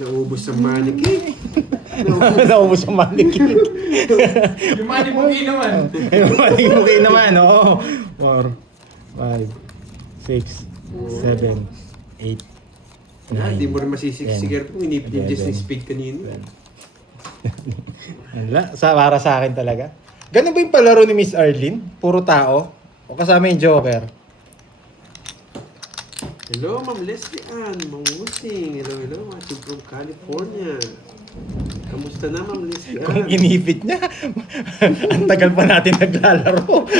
Naubos ang mannequin. Naubos ang mannequin. Yung money bookie naman. Yung mannequin naman, oo. 4, 5, 6, 7, 8, 9. Hindi mo rin masisiksigar kung inipit yung just speed kanina. Para sa akin talaga. Ganun ba yung palaro ni Miss Arlene? Puro tao? O kasama yung Joker? Hello, Ma'am Leslie Ann, Ma'am Wusing. Hello, watching from California. Kamusta na, Ma'am Leslie Ann? Kung inipit niya, ang tagal pa natin naglalaro.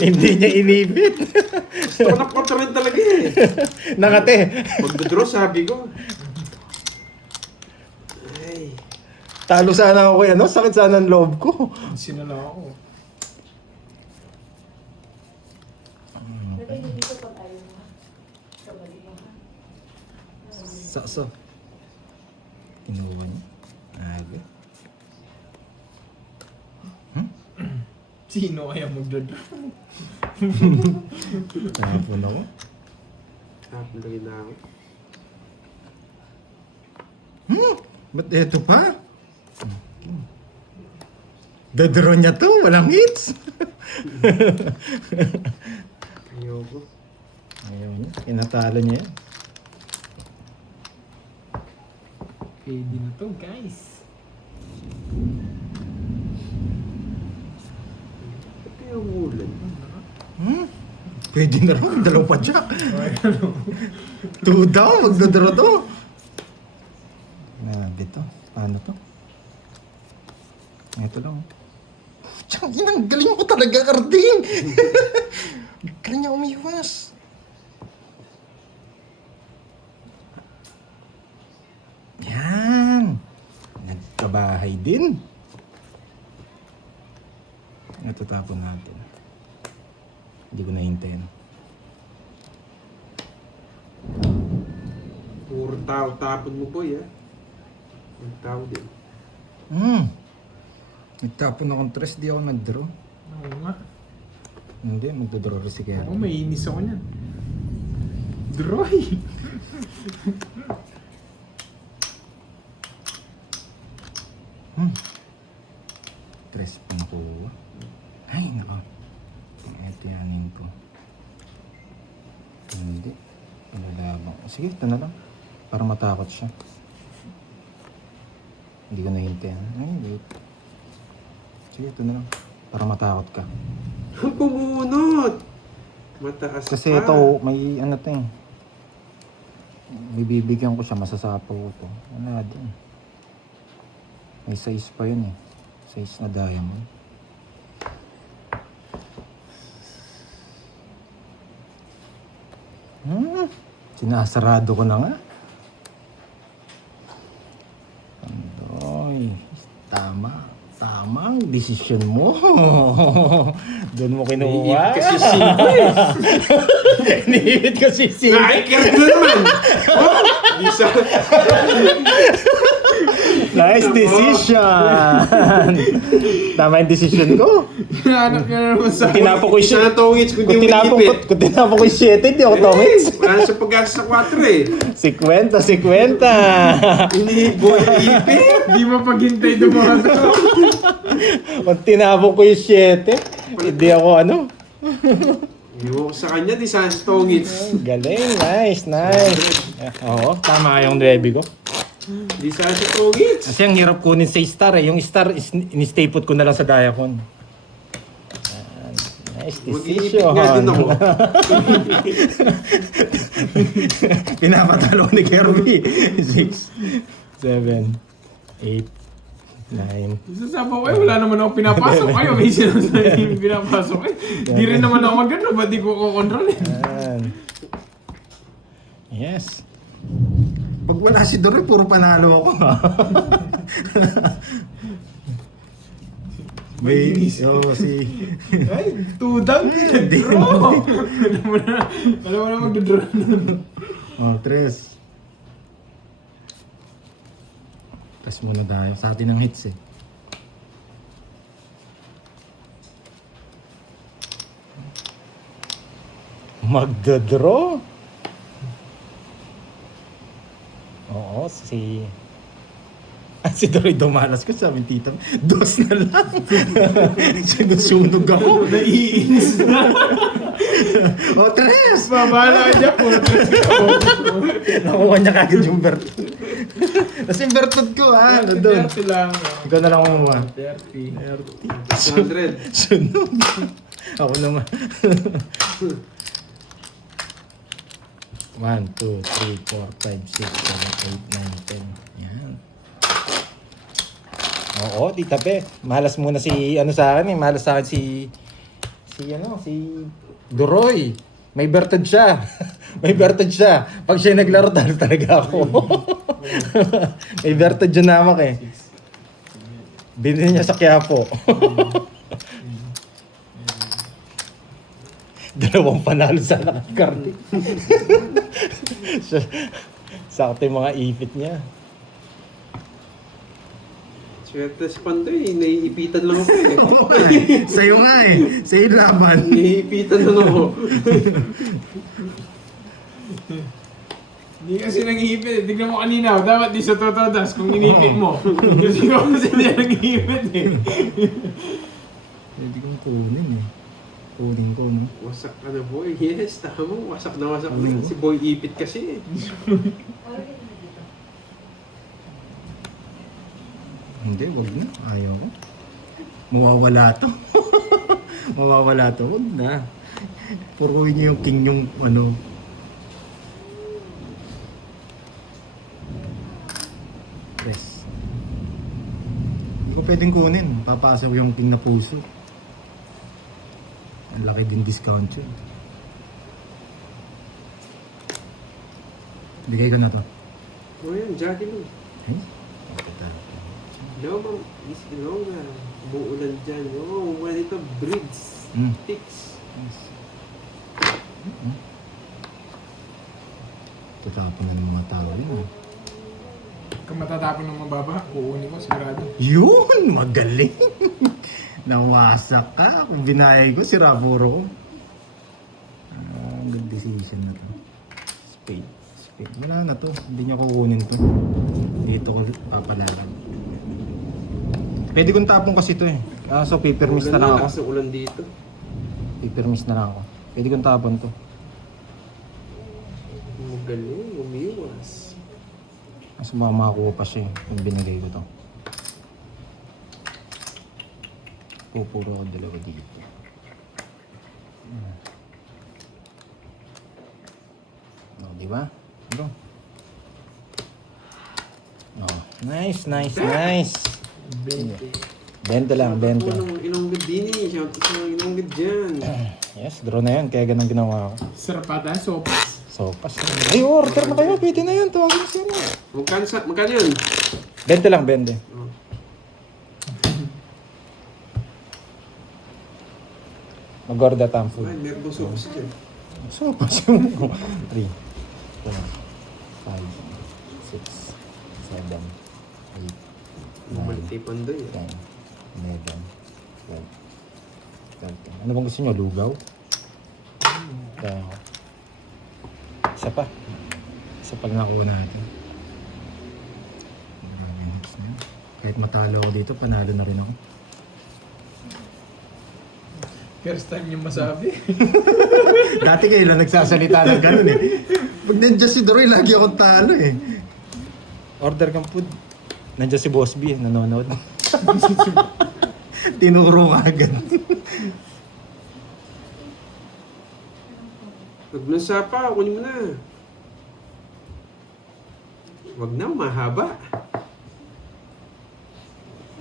Hindi niya inipit. Gusto ko na kontra rin talaga eh. Nakate. Magdodraw, sabi ko. Ay. Talo sana ako ano? Sakit sana ang loob ko. Sinala ako. Sakso. Kinuha niya. Aga. Sino kaya magdodraw? Tapon ako. Tapon lagi na ako. Ba't eto pa? Dadro niya to, walang hits. Ayoko. Ayaw niya, kinatalo niya yan. Pwede na to, guys. Ba't kaya umulan? Pwede na rin, dalaw pa jack. 2 daw, magdadro to. Grabe to, paano to? Ito lang. Tsaka inang galing ko talaga, Carding. Galing niya umiwas. Yan. Nagkabahay din. Ito tapon natin. Hindi ko nahintayin. Puro tao tapon mo, boy, ah. Ang tao din. Nagtapon akong 3, di ako nag-draw. Oo nga. Hindi, magdodraw rin si Kero. Ako may inis ako niyan. Droy! Tres pa nakuha. Ay, nako. Ito yanin ko. Hindi. Ilalabang. Sige, ito na lang. Para matakot siya. Hindi ko nahintayan. Ay, wait. Sige, ito na lang. Para matakot ka. Ang pumunot! Mataas Kasi pa. ito, may ano to eh. May bibigyan ko siya, masasapaw ko to. Wala din. May size pa yun eh. Size na diamond. Sinasarado ko na nga. Andoy. Tama. Tamang desisyon mo. Doon mo kinuha. Iipit kasi sino eh. Iniipit kasi sino. Nakikirap na naman. Oh, di sa... Nice decision! Tama yung decision ko. Hinahanap ka na naman sa... Tinapo ko yung Isa na tongits kung di Kung mo iipit. tinapo ko yung 7, hindi ako tongits. Wala sa pag-asa sa 4 eh. 50. Inibo, iipit. Di mo paghintay dumato. Kung tinapo ko yung 7, hindi ako ano. Iwan ko sa kanya, di sana sa tongits. Galing, nice. Oo, tama yung 9 ko. Di sana sa tongits. Kasi ang hirap kunin sa star eh. Yung star, in-stay put ko na lang sa diacon. Nice Mag-iipit nga din ako. decision. Pinapatalo ni Kirby. 6, 7, 8, 9. Sasabaw ko wala naman ako pinapasok. Ayaw, may sinasabi yung pinapasok eh. Di rin naman ako magano, ba't di ko kukontrol eh? Yan. Yes. Pag wala si Doroy, puro panalo ako. May si... Ay, tudang Hindi. draw. Alam mo na magdodraw na. 3. Tapos muna tayo. Sa atin ang hits eh. Magdodraw? Oo, Si... Si Dory dumalas ko, sabi ni tita, dos na lang. Sinusunog ako. Naiinis na. O, tres! Babala ka dyan po. Nakuha niya kagad yung bertod. Tapos yung bertod ko, ha? Ano doon? 30 lang. Ikaw na lang kumuha. 30. 100. Sunog. Ako naman. 1, 2, 3, 4, 5, 6, 7, 8, 9, 10. Yan. Oo, tita Pe. Malas muna si, ano sa akin eh. Malas sa akin si Duroy. May bertod siya. May bertod siya. Pag siya naglaro, talaga ako. May bertod yun namak eh. Binili niya sa Quiapo. Dalawang panalo sa nakakarte. Sakto yung mga ipit niya. Swerte si Pandoy, naiipitan lang ako eh. Sa'yo nga eh. Sa'yo laban. Naiipitan lang ako. Hindi kasi nang-iipit. Tignan mo kanina. Dapat di sa totodas kung inipit mo. Kasi ko kasi hindi nang-iipit eh. Pwede kong kunin eh. Kunin ko, no? Wasak ka na boy. Yes, tama. Wasak na yan. Si Boy ipit kasi eh. Hindi, wag na. Ayaw ko. Mawawala to. Mawawala to. Wag na. Puruin niyo yung king yung ano. Press. Hindi ko pwedeng kunin. Papasok yung king na puso. Ang laki din discount yun. Bigay ko na to. O yan, Jackie mo. Eh? Okay, tayo. No, ma'am. Isilong na. Buulan dyan. Oh, well, ito, breeds. Ticks. Yes. Tatapon na ng mga tao yun. Kung matatapon ng mababa, kukunin ko sigurado. Yun! Magaling! Nawasak ka. Kung binayay ko, sira puro ko. Good decision na to. Spade. Spade. Wala na to. Hindi niya kukunin to. Dito ko papalaran. Pwede kong tapong kasi to eh. So paper miss na lang ako. Lakas ng ulan dito. Paper miss na lang ako. Pwede kong tapon to. Magaling, umiwas. Mas baka makakuha pa siya eh. Kung binigay ko to. Pupuro ko dalawa dito. No, di ba? Bro. Oh, nice, nice, nice. 20 lang, 20. Inonggad din eh. Shout out sa inonggad dyan. Yes, draw na yan. Kaya ganun ginawa ko. Sarap ata, sopas. Sopas. Ay, order na kayo. Pwede na yan. Tawagin mo siya. Magkano yun? 20 lang, 20. Oh. Mag-order tayong food. Ay, meron bang sopas dyan? Sopas yung 3, 4, 5, 6, 7, 8, Bumalti Pandoy. 10, 11, 12, 13. Ano bang gusto nyo? Lugaw? Kaya ako. Isa pa. Isa pa lang nakuha natin. Grabe yung hits na yun. Kahit matalo ako dito, panalo na rin ako. First time yung masabi. Dati kayo lang nagsasalita ng ganun eh. Pag nandiyan si Doroy, lagi akong talo eh. Order kang food. Nandiyan si Boss B, nanonood. Tinuro ka agad. Huwag mo ng sapa, kunin mo na. Huwag na, mahaba.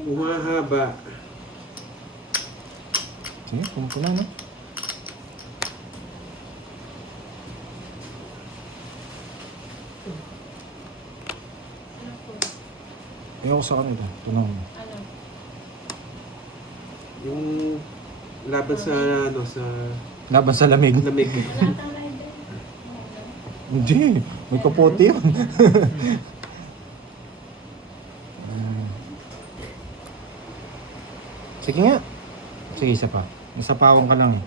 Umahaba. Sige, kumpo na, no? Tingnan ko sa kanila. Tunang mo. Yung laban sa, ano, sa Laban sa lamig. lamig. Hindi. May kapote yun. Sige nga. Sige, isa pa. Isapawang ka lang.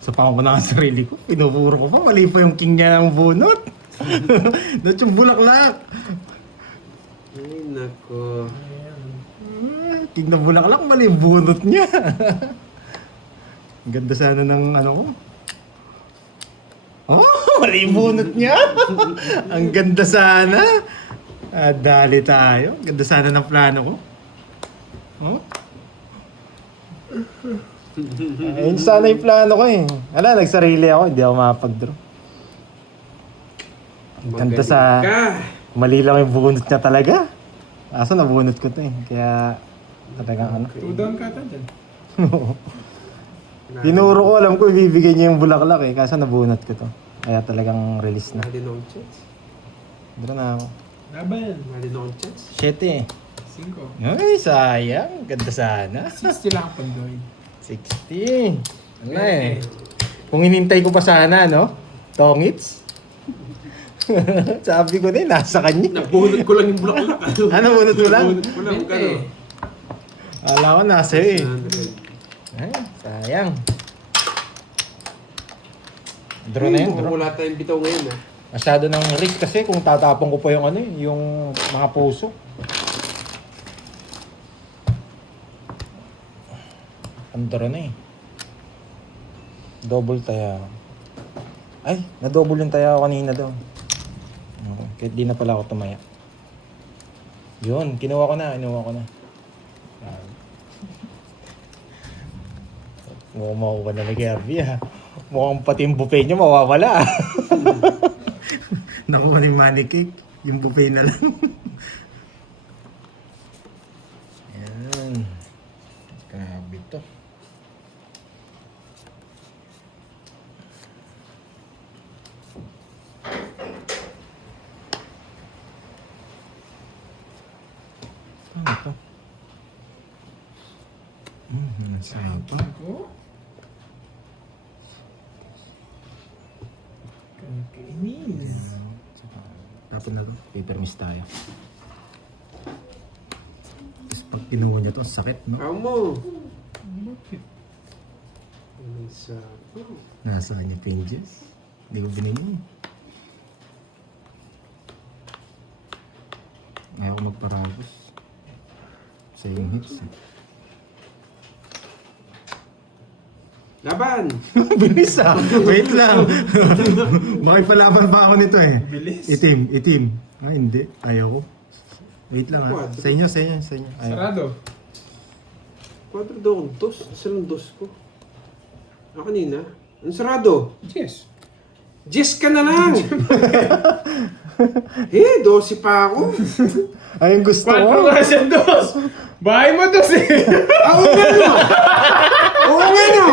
Isapawang ko na ang sarili ko. Pinupuro ko pa. Mali pa yung king niya ng bunot. Not yung bulaklak. Ay, nako. Tignan bulaklak, mali yung bunot niya. Ang ganda sana ng ano ko. Oh, mali yung bunot niya. Ang ganda sana. Dali tayo. Ganda sana ng plano ko. Oh? Ayun sana yung plano ko eh. Ala, nagsarili ako. Hindi ako makapag-draw. Ang ganda sa... Ka. Mali lang yung bunot niya talaga. Kaso nabunot ko to eh. Kaya talagang ano. 2 down ka ata dyan. Tinuro ko, alam ko ibibigay niya yung bulaklak eh. Kaso nabunot ko to. Kaya talagang release na. Malinong chats. Draw na ako. Laban. Malinong chats. 7 eh. 5. Ay, sayang. Ganda sana. 60 lang ang pandoy. 60. Ano eh. Kung hinintay ko pa sana, no? Tongits. Sabi ko na eh, nasa kanya. Nabunot ko lang yung bulaklak. Ano, bunot mo lang? Nabunot ko lang. Kano? Alam ko nasa iyo eh. 100. Ay, sayang. Draw na yun, draw. Wala tayong bitaw ngayon ah. Masyado ng risk kasi kung tatapon ko pa yung ano eh, yung mga puso. Andra na eh. Double taya. Ay, na-double yung taya ko kanina daw. Okay, kahit di na pala ako tumaya. Yun, kinuha ko na. Mukhang makuha na ni Kirby ha. Mukhang pati yung buffet niya mawawala. Nakuha ni Manny Cake. Yung buffet na lang. Yan. Grabe to. Ano to? Sayang pa. Ako? Kakainis. Tapon na to. Paper miss tayo. Tapos pag kinuha niya to, ang sakit, no? Amo. Bakit? Ano sa... Nasa kanya pinches. Hindi ko binili. Ayaw ko magparagos. Sa yung hips. Laban! Bilis ah! Wait lang! Makipalaban pa ako nito eh. Bilis. Itim. Ah, hindi. Ayaw ko. Wait lang ah. Sa inyo. Ayaw. Sarado. 4 daw akong dos. Isa lang dos ko. Kanina. Ang sarado. Yes. 10 ka na lang! 12 pa ako. Ayun gusto 4 ko. nga siya dos. Bahay mo dos eh. Oo nga no! Oo nga no!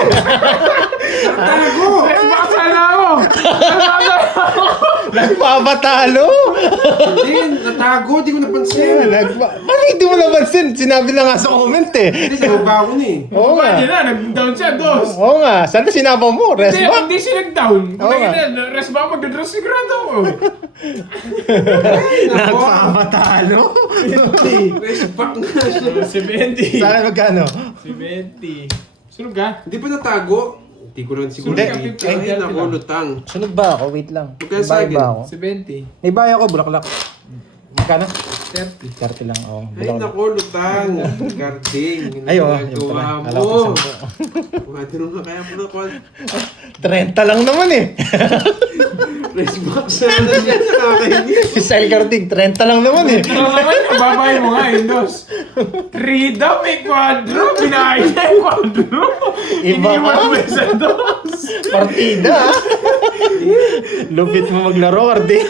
Natago! Xbox na ako. Nagpapatalo! Hindi, natago. Di ko napansin. Bakit hindi mo napansin? Sinabi lang nga sa comment eh. Hindi, nababa ako na eh. Oo nga. Hindi na, nag-down siya dos. Oo nga. Sana sinabaw mo? Rest Hindi, back? hindi siya nag-down. Oo nga. Rest ba mag-draw sigurado ako. Nagpapatalo? Rest back na siya. Si 20. Sana magkano? Si 20. Sunog ka? Hindi pa natago. Hindi ko lang siguro. Hindi. Ay, naku, lutang. Sunog ba ako? Wait lang. Magkano May sa bayad akin? ba ako? Si 20. May bayad ako, bulaklak. Magkano? 30. 30 lang ako. Ay, naku, lutang. Garding. Ay, oo. Yung Yung pala. ginagawa Alam ko mo. saan ko. Matinong ka kaya po na call. 30 lang naman eh. Rest back sana siya. Nakakainis. Si Style Carding, 30 lang naman eh. Ito naman, babae mo nga yun, dos. 3 daw, may quadro. Binahay niya yung quadro. Iba Iniwan ka. mo isa dos. Partida ah. Lupit mo maglaro, Carding.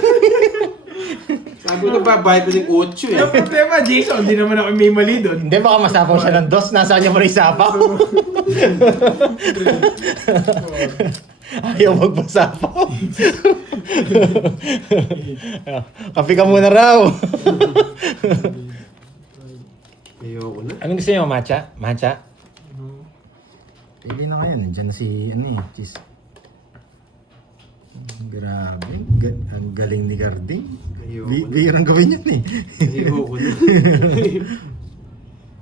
Sabi ko na babayad pa yung 8 eh. Yung problema, Jason, hindi naman ako may mali doon. Hindi, baka masapaw siya ng dos. Nasaan niya mo na isapaw? Ayaw magpasapaw. Kape ka muna raw. Ayoko na. Anong gusto niyo, matcha? Matcha? Pili na kayo. Nandiyan na si, cheese. Grabe. Ang galing ni Carding. Ayoko na. Bihirang gawin yan eh. Ayoko na.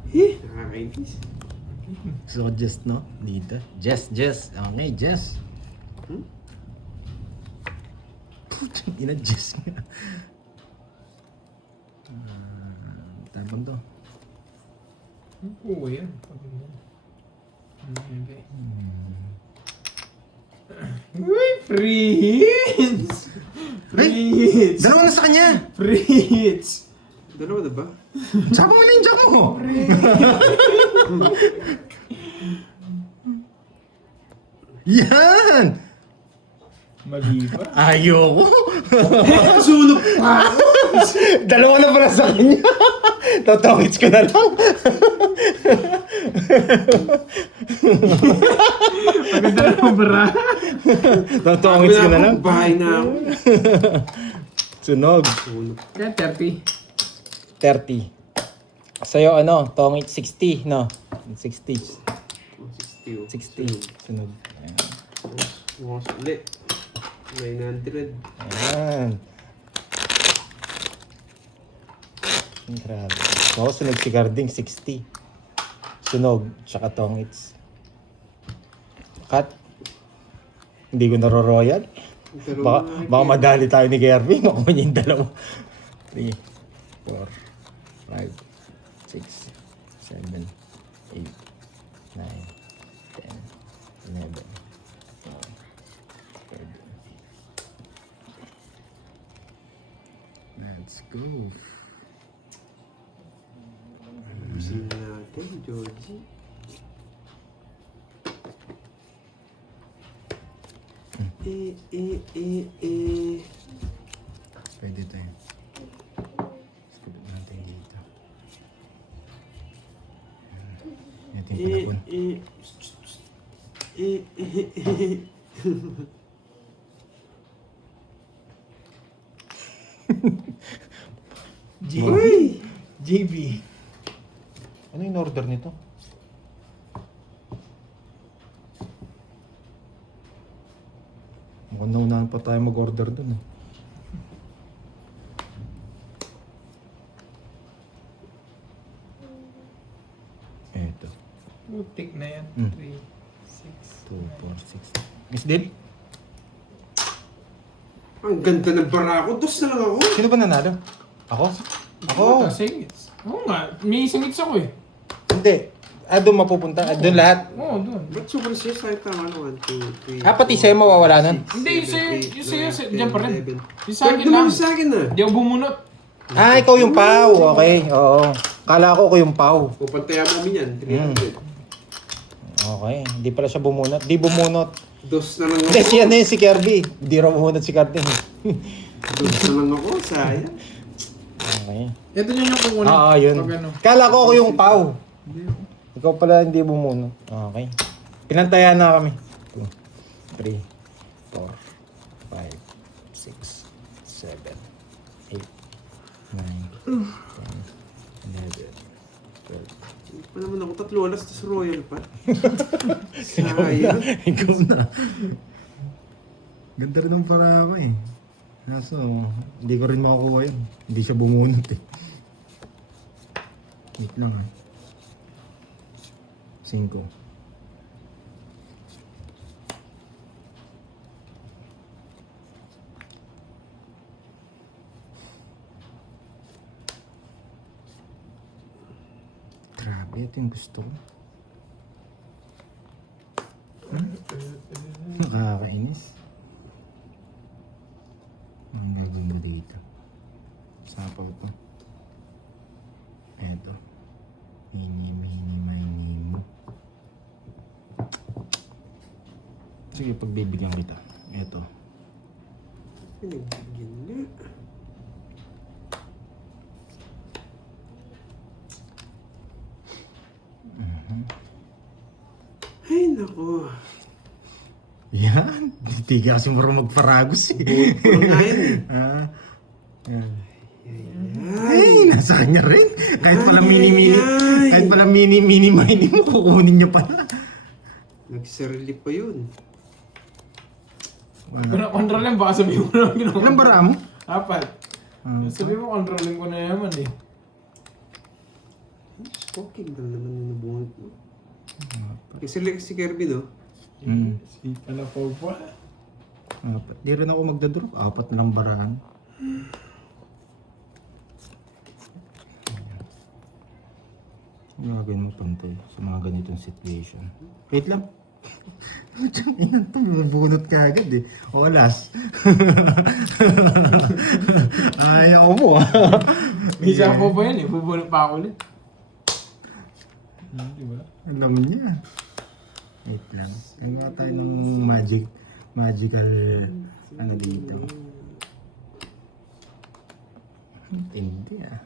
Nakakainis. So, Jess, no? Dito. Jess. Okay, Jess. In-adjust niya. Tabang to. Oo, yan. Okay. Uy, Fritz! Fritz! Dalawa na sa kanya! Fritz! Dalawa na ba? Sapa mo na yung jack mo! Yan! Mali pa. Ayoko! Sunog pa! Dalawa na pala sa kanya! Totongits ko na lang! Maganda na mo, bra. Totongits ko na lang! Bahay na ako. Sunog! Sunog. Kaya 30. 30. Sa'yo ano, tongit 60, no? 60. 60. 60. Sunog. Ayan. Mas ulit. 900. Ayan. Grabe. Ako, sunog si Garding, 60. Sunog, tsaka tongits. Cut. Hindi ko naro-royal. Baka madali tayo ni Kirby. Makuha niya yung dalawa. 3, 4, 5, 6, 7, 8, 9, 10, 11, 12. Let's go. Ayusin natin, Georgie. Pwede ito eh. Skip natin dito. Ito yung pinapon. JB. Ano yung order nito? Mukhang naunahan pa tayo mag-order dun eh. Eto. Putik na yan. Hmm. 3, 6. 2, 4, 6. Miss Dil? Ang ganda ng bara ko. Dos na lang ako. Sino ba nanalo? Ako? Ako? Singits. Oo nga, may singits ako eh. Hindi. Doon mapupunta. Doon lahat. Oo, doon. Ba't sobrang siya sa'yo tama na? 1, 2, 3, Pati sa'yo mawawala nun? Hindi, sa'yo, dyan pa rin. Yung sa akin Pwede lang. naman sa akin na. Di ako bumunot. Ikaw yung pau. Okay, oo. Kala ko yung pau. Pupantayan mo kami yan. 300. Okay, hindi pala siya bumunot. Di bumunot. Dos na lang Hindi, ako. siya na yun si Kirby. Hindi raw bumunot si Kirby. Dos na lang ako. Sayang. Okay. Ito yun yung kukunin. Yun. Pag ano. Kala ko yung pau. Ikaw pala hindi bumunot. Okay. Pinantayan na kami. 2, 3, 4, 5, 6, 7, 8, 9, 10, 11, 12. Hindi pa naman ako 3 alas, tas royal pa. Sayang. Ikaw na. Ganda rin ng para ako eh. Kaso, hindi ko rin makakuha yun. Hindi siya bumunot eh. Wait lang ah. 5. Grabe, ito yung gusto ko. Nakakainis. Ang gagawin mo dito? Sapaw to. Eto. Mini, mo. Sige, pagbibigyan kita. Eto. Pinagbigyan na. Ay, naku. Yan. Hindi kasi marunong magparagos eh. Puro nga yan eh. Yan. Ay, nasa kanya rin. Kahit pala kahit pala mini mo, kukunin niya pala. Nagsarili pa yun. Controlling, baka sabihin mo na ginawa. Ilang bara mo? 4. Sabihin mo, controlling ko na yaman eh. Stalking lang naman yung nabungot mo. Kasi like si Kirby, no? Mm. Si Pala po pa. Apat. Di rin ako magdadrop. Apat na lang barahan. Gagawin mo pantoy sa mga ganitong situation. Wait lang. Inan to, bunot ka agad eh. O alas. Ayaw mo ah. Minsan po ba yan eh? Bubulong pa ako ulit. Diba? Alam niya. Wait lang. Gagawa tayo ng magical ano dito. Hindi ah.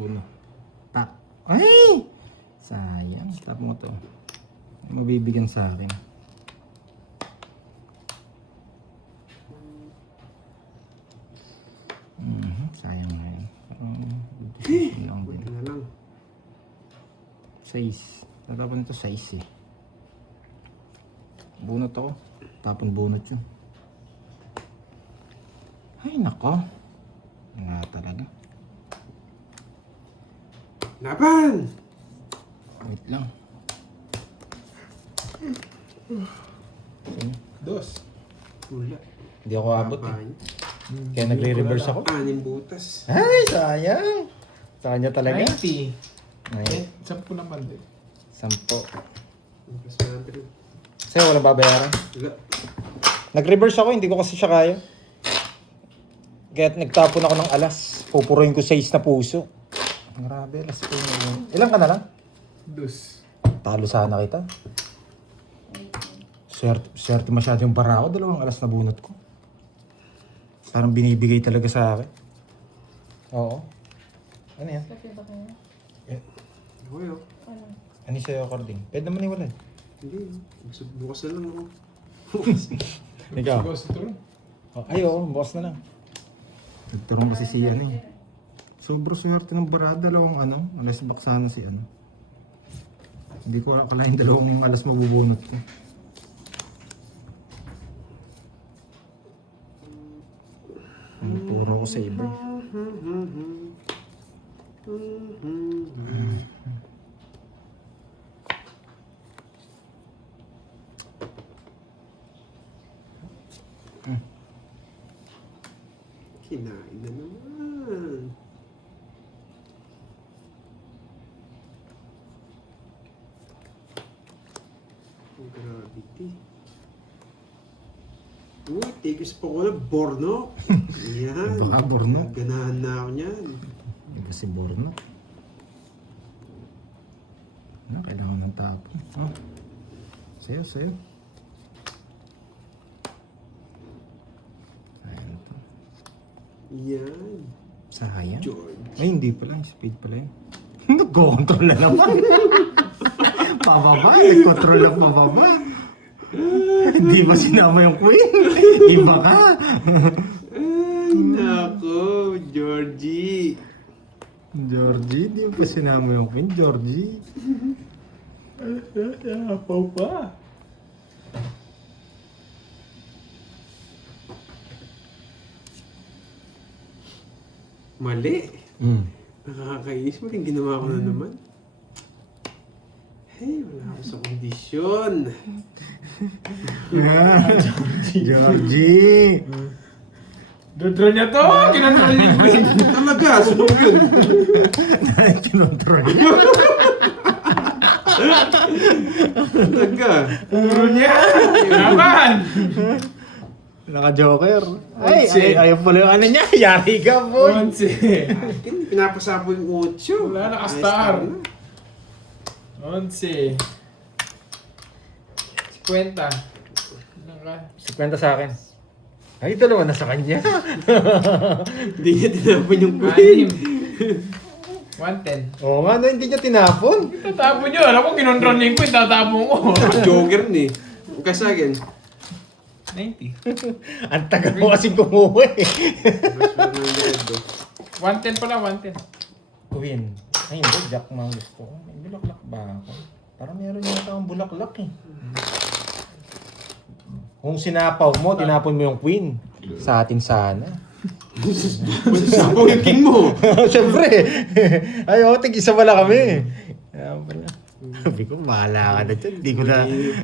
Uno. Tak. Ay! Sayang. Stop mo to. Mabibigyan sa akin. Sayang na yun. Parang Buti na lang. 6. Tatapon ito 6 eh. Bunot ako. Tapon bunot yun. Ay nako. Nga talaga. Laban! Wait lang. Dos. Wala. Hindi ako abot eh. Laban. Kaya nagre-reverse ako. 6 butas. Ay, sayang. Sa kanya talaga. 90. Ay, Eh, 10 naman din. 10. Plus 100. Sa'yo walang babayaran. Wala. Nag-reverse ako, hindi ko kasi siya kaya. Kaya nagtapon ako ng alas. Pupuruin ko 6 na puso. Grabe, alas po yun. Ilan ka na lang? Dos. Talo sana kita. Swerte masyado yung bara ko. 2 alas na bunot ko. Parang binibigay talaga sa akin. Oo. Ano yan? Okay, oh. Ano sa'yo, Cording? Pwede naman iwalay. Hindi. Bukas na lang ako. Ikaw? Sigaw sa turon. Ay, oo. Bukas na lang. Nagturong kasi si ano eh. Sobrang swerte ng barada. 2 alas baksana si ano. Hindi ko akalain 2 alas mabubunot ko. Turo ko sa iba eh. Kinain na naman. Gravity. Uy, tigis pa ko na Borno. Yan. Baka Borno. Ganahan na ako niyan. Iba si Borno. Ano, kailangan ng tapon. Oh. Sayo. Ayan to. Yan. Sayang. George. Ay, hindi pala. Speed pala yun. Nag-control na naman. Pababa. Nag-control na pababa. Hindi ba sinama yung queen? Iba ka. Ay, nako, Georgie. Georgie, di ba sinama yung queen? Georgie. Apaw pa. Mali. Mm. Nakakainis mo rin. Ginawa ko na naman. Hey, wala ako sa kondisyon. Georgie. Dodro niya to! Kinontrol niya ko yun. Talaga, sunog yun. Kinontrol niya. Talaga. Puro niya! Laban! Naka-joker. Ay, Onse. ayaw pala yung ano niya. Yari ka po. 11. Pinapasapo yung 8. Wala, naka-star. 11. 50. Ano ka? 50 sa akin. Ay, 2 na sa kanya. Hindi niya tinapon yung queen. 110. Oo nga, no, hindi niya tinapon. Tatapon niyo. Alam ko, kinontrol niya yung queen. Tatapon ko. Joker ni. Huwag sa akin. 90. Ang tagal mo kasing kumuha eh. Mas 100. 110 pala, 110. Queen. Ay, hindi. Jack man gusto ko. May bulaklak ba ako? Parang meron yung taong bulaklak eh. Kung sinapaw mo, tinapon mo yung queen. Sa atin sana. Sapaw yung king mo. Siyempre. Ay, tig isa pala kami. Kaya pala. Sabi ko, bahala ka na dyan.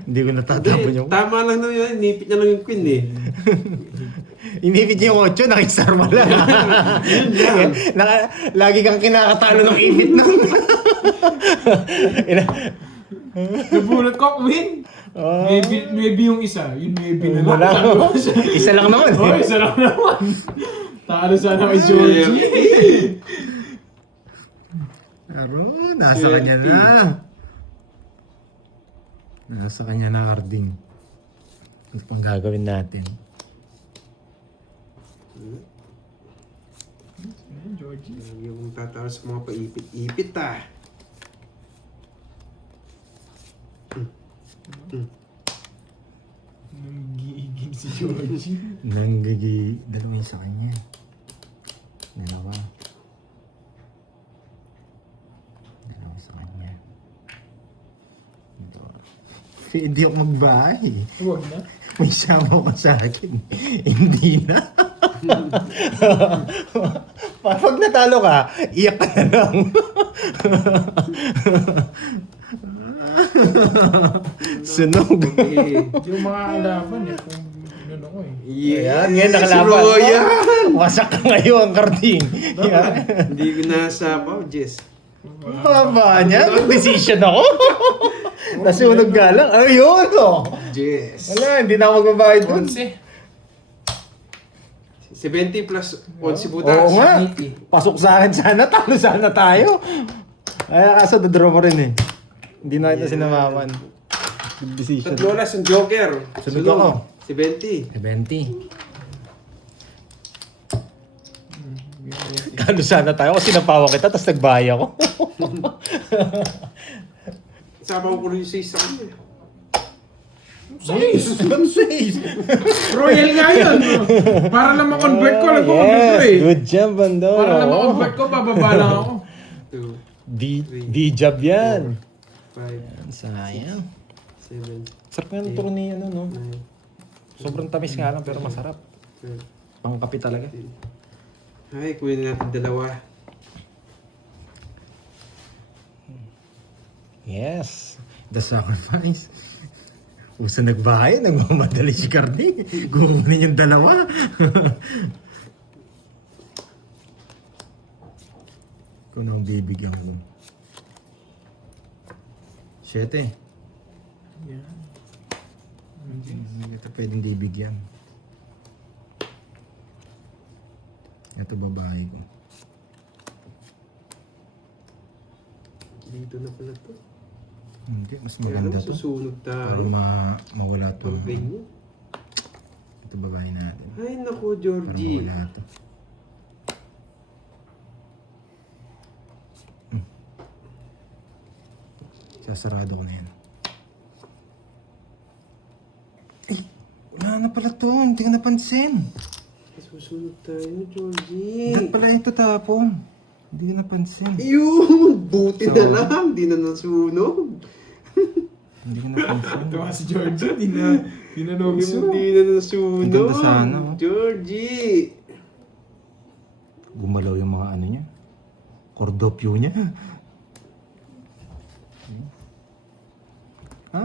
Hindi ko natatapon yung... Tama lang na yun. Inipit niya lang yung queen eh. Inipit niya yung 8, nakisar mo lang. Yun yan. Lagi kang kinakatalo ng ipit na. Nabunot ko, win! Maybe yung isa. Yun maybe na Wala. lang. Isa lang naman. Oh, isa lang naman. Talo sana kay Georgie. Pero, nasa kanya na. Nasa kanya na, Harding. Ano pang gagawin natin? Georgie. Yung tatawa sa mga paipit-ipit ah. Nangiigig si Georgie. Dalawa yung sa kanya. Dalawa sa kanya. Ito. Hindi ako magbahay. Huwag na. May sama ko sa akin. Hindi na. Pag natalo ka, iyak ka na lang. Sunog. Okay. Hindi ko makakalaban eh. Kung ano ko eh. Ayan, ngayon nakalaban. Si Royan! Wasak ka ngayon, Karding. Yan. Hindi ko nasabaw, Jess. Baba niya, decision ako. Nasunog ka lang. Ayun, oh. Jess. Wala, hindi na ako magbabayad dun. 70 plus 11 butas. Oo nga. 80. Pasok sa akin sana, talo sana tayo. Ay, kaso dodraw mo rin eh. Hindi na kita sinamaman. Good decision. Tatlo na yung Joker. Sunod ako. 70. 70. Talo sana tayo kasi napawa kita, tapos nagbaya ko. Sabaw ko rin yung 6 sa kanya. Royal nga yun. No? Para lang ma-convert ko, nag-convert ko eh. Good job, Bando. Para lang ma-convert ko, bababa lang ako. 2, B-job yan. 5, Sayang. 7, Sarap nga ng turo ni ano, no? 9, Sobrang tamis nga lang, pero masarap. 12, Pangkapi talaga. 13. Ay, kunin natin dalawa. Yes. The sacrifice. Usa nagbahay, nagmamadali si Cardi. Kukunin yung dalawa. Kung nang bibigyan ko. 7. Yeah. Ito pwedeng bibigyan. Ito babae ko. Dito na pala to. Hindi, mas Kaya maganda lang, to. susunog Para tayo. mawala to. Pag ganyan. Ito babae natin. Ay, naku, Para Georgie. mawala to. Sasarado ko na yan. Eh, wala na pala to. Hindi ka napansin. Susunog tayo, Georgie. Dapat pala ito tapon. Hindi ka napansin. Yun! Buti na lang. Di na nasunog. Hindi ka napansin. Tuwa si Georgie, dinanong mo. Hindi na nasunog. Ang ganda sana, oh. Georgie! Gumalaw yung mga ano niya. Cordopio niya. Ha?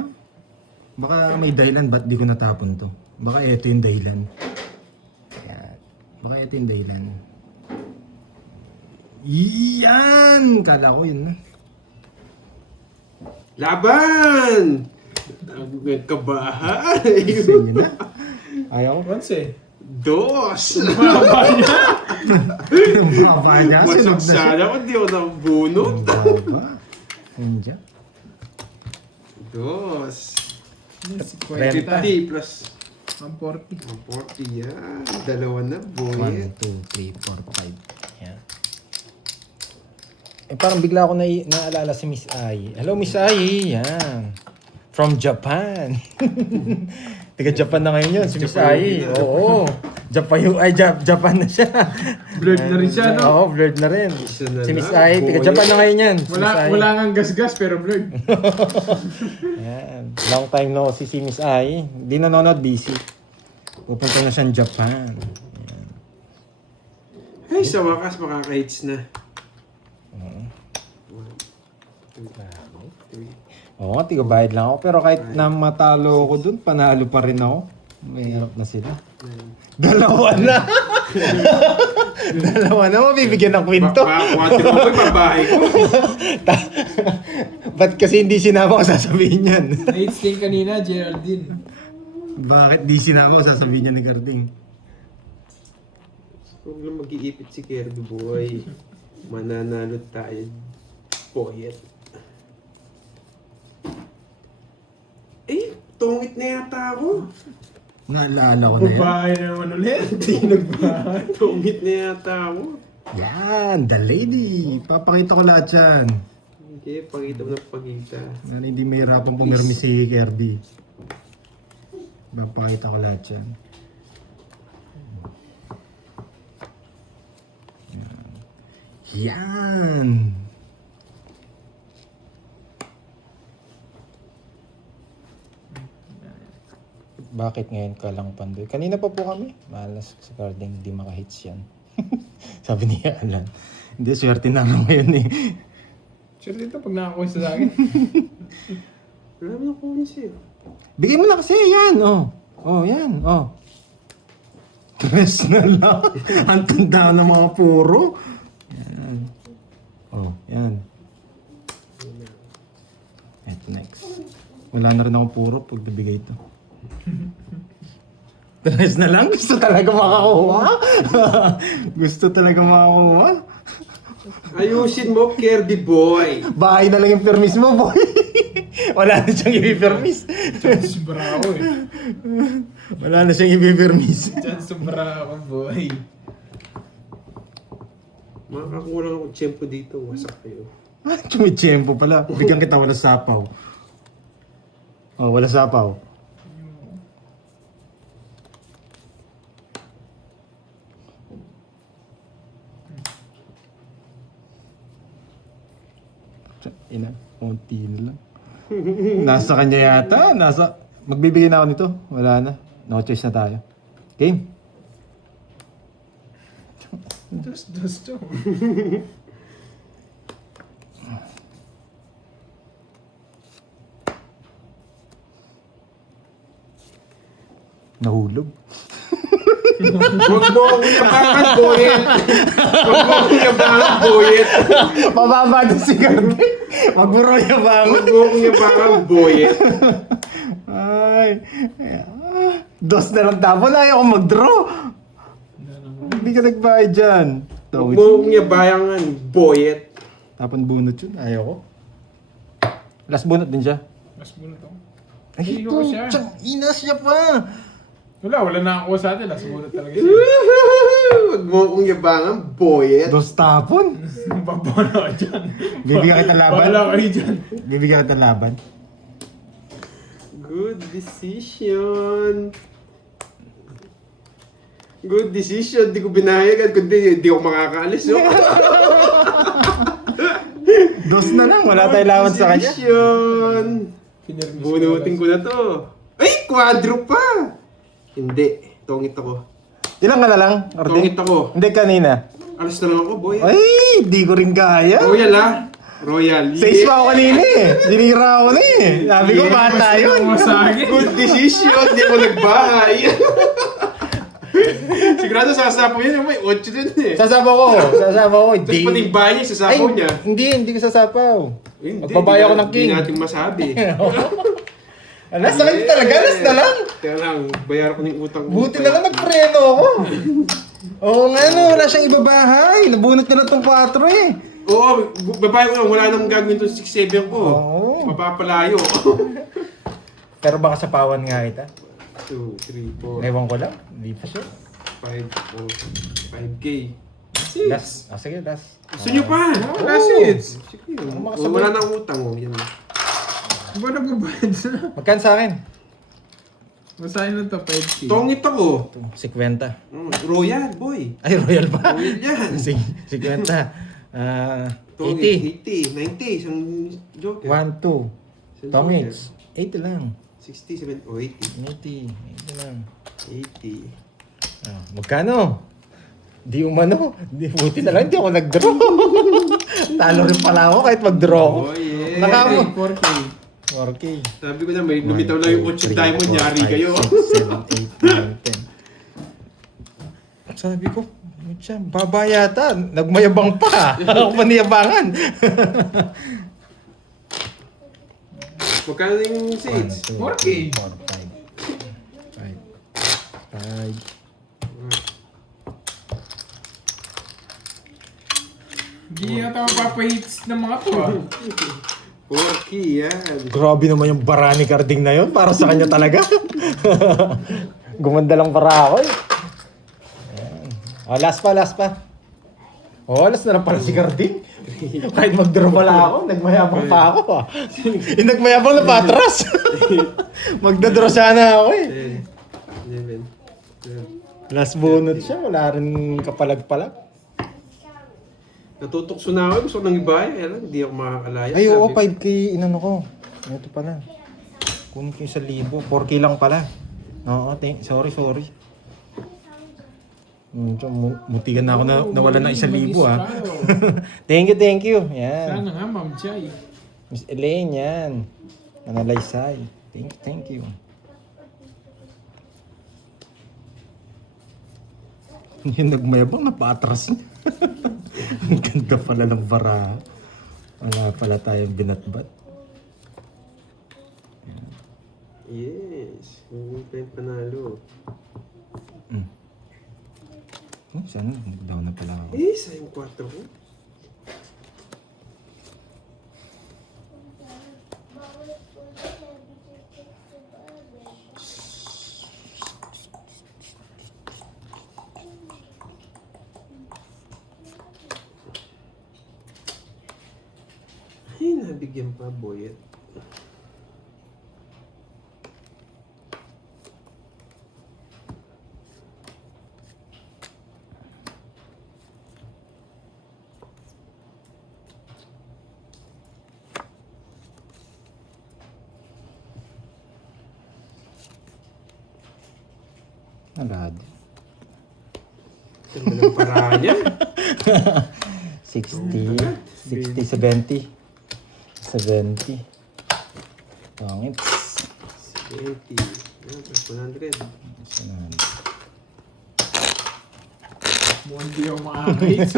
Baka may dahilan ba't di ko natapon to. Baka ito yung dahilan. Yan. Baka ito yung dahilan. Yan! Kala ko yun na. Laban! Nagkabahay! Sige na. Ayaw ko. Once eh. Dos! Baba niya. Ang baba niya. Sinog Wasak na siya. sana kung di ako nabunot. Ang baba. Nandiyan. Dos. 30. 50 plus Ang 40. 40 yan. Dalawa na, boy. 1, 2, 3, 4, 5. Yan. Eh parang bigla ako naalala si Miss Ai. Hello Miss Ai. Yan. From Japan. Taga Japan na ngayon yun, si Miss Japan Ai. yun na. Oo. Japan na siya. Blurred na rin siya, no? Oo, blurred na rin. Isa na Si Miss lang, Ai, taga boy. Japan na ngayon yan. Si Miss Ai. Wala nga gas-gas pero blurred. Yan. Long time no si Miss Ai. Hindi nanonood, busy. Pupunta na siyang Japan. Yan. Ay, sa wakas makaka-hits na. 1, 2, Oo, tigabayad lang ako. Pero kahit na matalo ako dun, panalo pa rin ako. Mahirap na sila. Dalawa na! Dalawa na, mabibigyan ng kwento. Quadro ko yung babae ko. Ba't kasi hindi sinama ko sasabihin yan? Na-explain kanina, Geraldine. Bakit di sinama ko sasabihin yan ni Carding? Huwag lang mag-iipit si Kirby boy. Mananalo tayo. Poyet. Eh, tungit na yata ako. Naalala ko na yan. Babae naman ulit. Hindi nagbahay. Tungit na yata ako. Yan, the lady. Papakita ko lahat yan. Okay, pakita mo ng pakita. Na hindi mahirapan pumirmi si Kirby. Papakita ko lahat yan. Yan. Bakit ngayon ka lang, Pandoy? Kanina pa po kami. Malas sa Carding, hindi makahits yan. Sabi niya, Alan. Hindi, swerte na ako ngayon eh. Sure dito pag nakakuha sa akin. Wala mo na kunin siya. Bigay mo na kasi, yan, oh. Oh, yan, oh. Tres na lang. Ang tanda ng mga puro. Yan. Oh, yan. Eto, next. Wala na rin akong puro pag nabigay ito. Tres na lang? Gusto talaga makakuha? Gusto talaga makakuha? Ayusin mo, Kirby boy. Bahay na lang yung permis mo, boy. Wala na siyang ipipermis. Chance bravo eh. Wala na siyang ipipermis. Chance bravo, boy. Makakakulang ako tiyempo dito. Wasak kayo. Chumitsiyempo pala. Bigyan kita wala sapaw. Oh, wala sapaw. Ina, konti na lang. Nasa kanya yata. Magbibigay na ako nito. Wala na. No choice na tayo. Game. Dos to. Nahulog. Huwag mo akong yabangan, boyet. Huwag mo akong yabangan, boyet. Mababa din si Garde. Maguro niya ba? Huwag mo akong yabangan, boyet. Ay. Dos na lang tapon. Ayaw ko mag-draw. Hindi ka nagbayad dyan. Huwag mo akong yabangan, boyet. Tapon bunot yun. Ayaw ko. Last bunot din siya. Mas bunot ako. Ay, Hindi ito. ko siya. Tiyang ina siya pa. Wala nakakuha sa atin. Last bunot talaga siya. Huwag mo akong yabangan, boyet. Dos tapon. Babona ka dyan. Bibigyan kita laban. Bahala kayo dyan. Bibigyan kita laban. Good decision. Good decision. Di ko binayagan. Kundi di ako makakaalis. Oh. Dos na lang. Wala tayong laban sa kanya. Decision. Pinirmis Bunutin ko na to. Ay, quadro pa! Hindi. Tongit ako. Ilang ka na lang, Arte? Tongit ako. Hindi, kanina. Alas na lang ako, boy. Ay, di ko rin kaya. Royal ah. Royal. Says pa ako kanina eh. Dinira ako na eh. Sabi ko, Yeah, bata yun. sa akin. Good decision. Di ako nagbahay. Sigurado sasapo yun. May 8 din eh. Sasapaw ko. Tapos pati yung bahay niya, sasapo niya. Hindi ko sasapaw. Hindi, Magbabayo ako ng king. Hindi natin masabi. Alas, sa kanya talaga. Alas na lang. Kaya lang, bayaran ko ng utang. Buti na lang nagpreno ako. Oo nga no, wala siyang ibabahay. Nabunot ko na itong 4 eh. Oo, babae ko lang. Wala nang gagawin itong 6-7 ko. Oo. Mapapalayo. Pero baka sa pawan nga ita. 2, 3, 4, Ewan ko lang. Hindi pa siya. 5K. Last. Sige, last. Gusto nyo pa? Last hits. Sige. makasabay. Wala nang utang. Oh. Yan. Ba nagbabayad na? Magkan sa akin? Masahin lang to, 5K. Tongit ako. 50. Royal, boy. Ay, royal pa. Royal yan. 50. Tongit, 80. 80. 90. Isang joker. 1, 2. Tongits. 80 lang. 60, 70, oh 80. 80 lang. 80. Magkano? Di umano. Di, buti na lang, di ako nag-draw. Talo rin pala ako kahit mag-draw ako. Oh, yeah. Nakamo. 4K. 4K. Sabi ko na, may lumitaw lang yung 8 diamond, yari kayo. 6, 7, 8, 9, 10. Sabi ko, siya, baba yata. Nagmayabang pa. Ako pa niyabangan. Magkano yung seats? 4K. 5. Hindi yata mapapahits ng mga to ah. 4K yan. Grabe naman yung Barani Carding na yun. Para sa kanya talaga. Gumanda lang para ako eh. Ayan. Oh, last pa. Oh, last na lang pala si Carding. Kahit mag-draw pala ako, nagmayabang pa ako ah. Yung nagmayabang na patras. Magdadraw sana ako eh. 10, 11, 12. Last bonus siya, wala rin kapalag-palag. Natutokso na ako, gusto ko nang iba eh. Hindi ako makakalaya. Ay, oo, Sabi- 5K inano ko. Ito pala. Kunin ko yung 1,000. 4K lang pala. Oo, sorry. Mutigan na ako na nawala ng 1,000 ah. Thank you. Yan. Sana nga, Ma'am Jai. Miss Elaine, yan. Manalaysay. Thank you. Yung nagmayabang, napatras niya. Ang ganda pala ng bara. Wala pala tayong binatbat. Yes. Hindi pa yung panalo. Sana nag-down na pala ako. Eh, sayang 4 ko. Ay, nabigyan pa, Boyet. Nalad. Ganda ng paraan niya. 60, 70. Pangit. 80. Yan, 100. Mukhang di ako makakahits.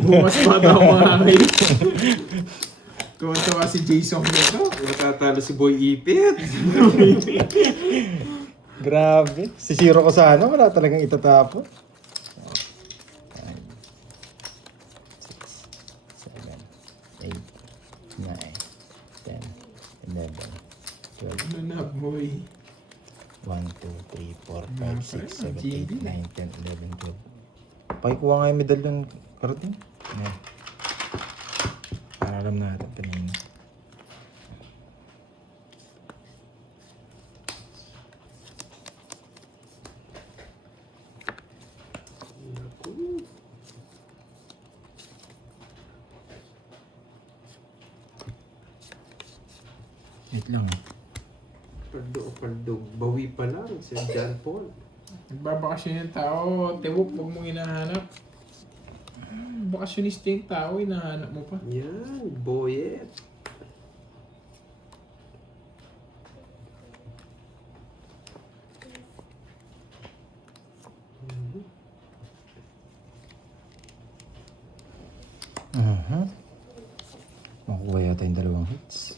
Bukas pa daw makakahits. Tuwan-tuwa si Jason nito. Natatalo si Boy Ipit. Grabe. Si Zero ko sana, wala talagang itatapon. 5, 6, 7, 8, 9, 10, 11, 12, Ano na, boy? 1, 2, 3, 4, 5, 6, 7, 8, 9, 10, 11, 12. Pakikuha nga yung medalyon, Carding. Ayan. Para alam natin kanina. Wait lang eh. Paldo. Bawi pa lang si John Paul. Nagbabakasyon yung tao, tewok, huwag mong hinahanap. Bakasyonista yung tao, hinahanap mo pa. Yan, Boyet. Makuha yata yung 2 hits.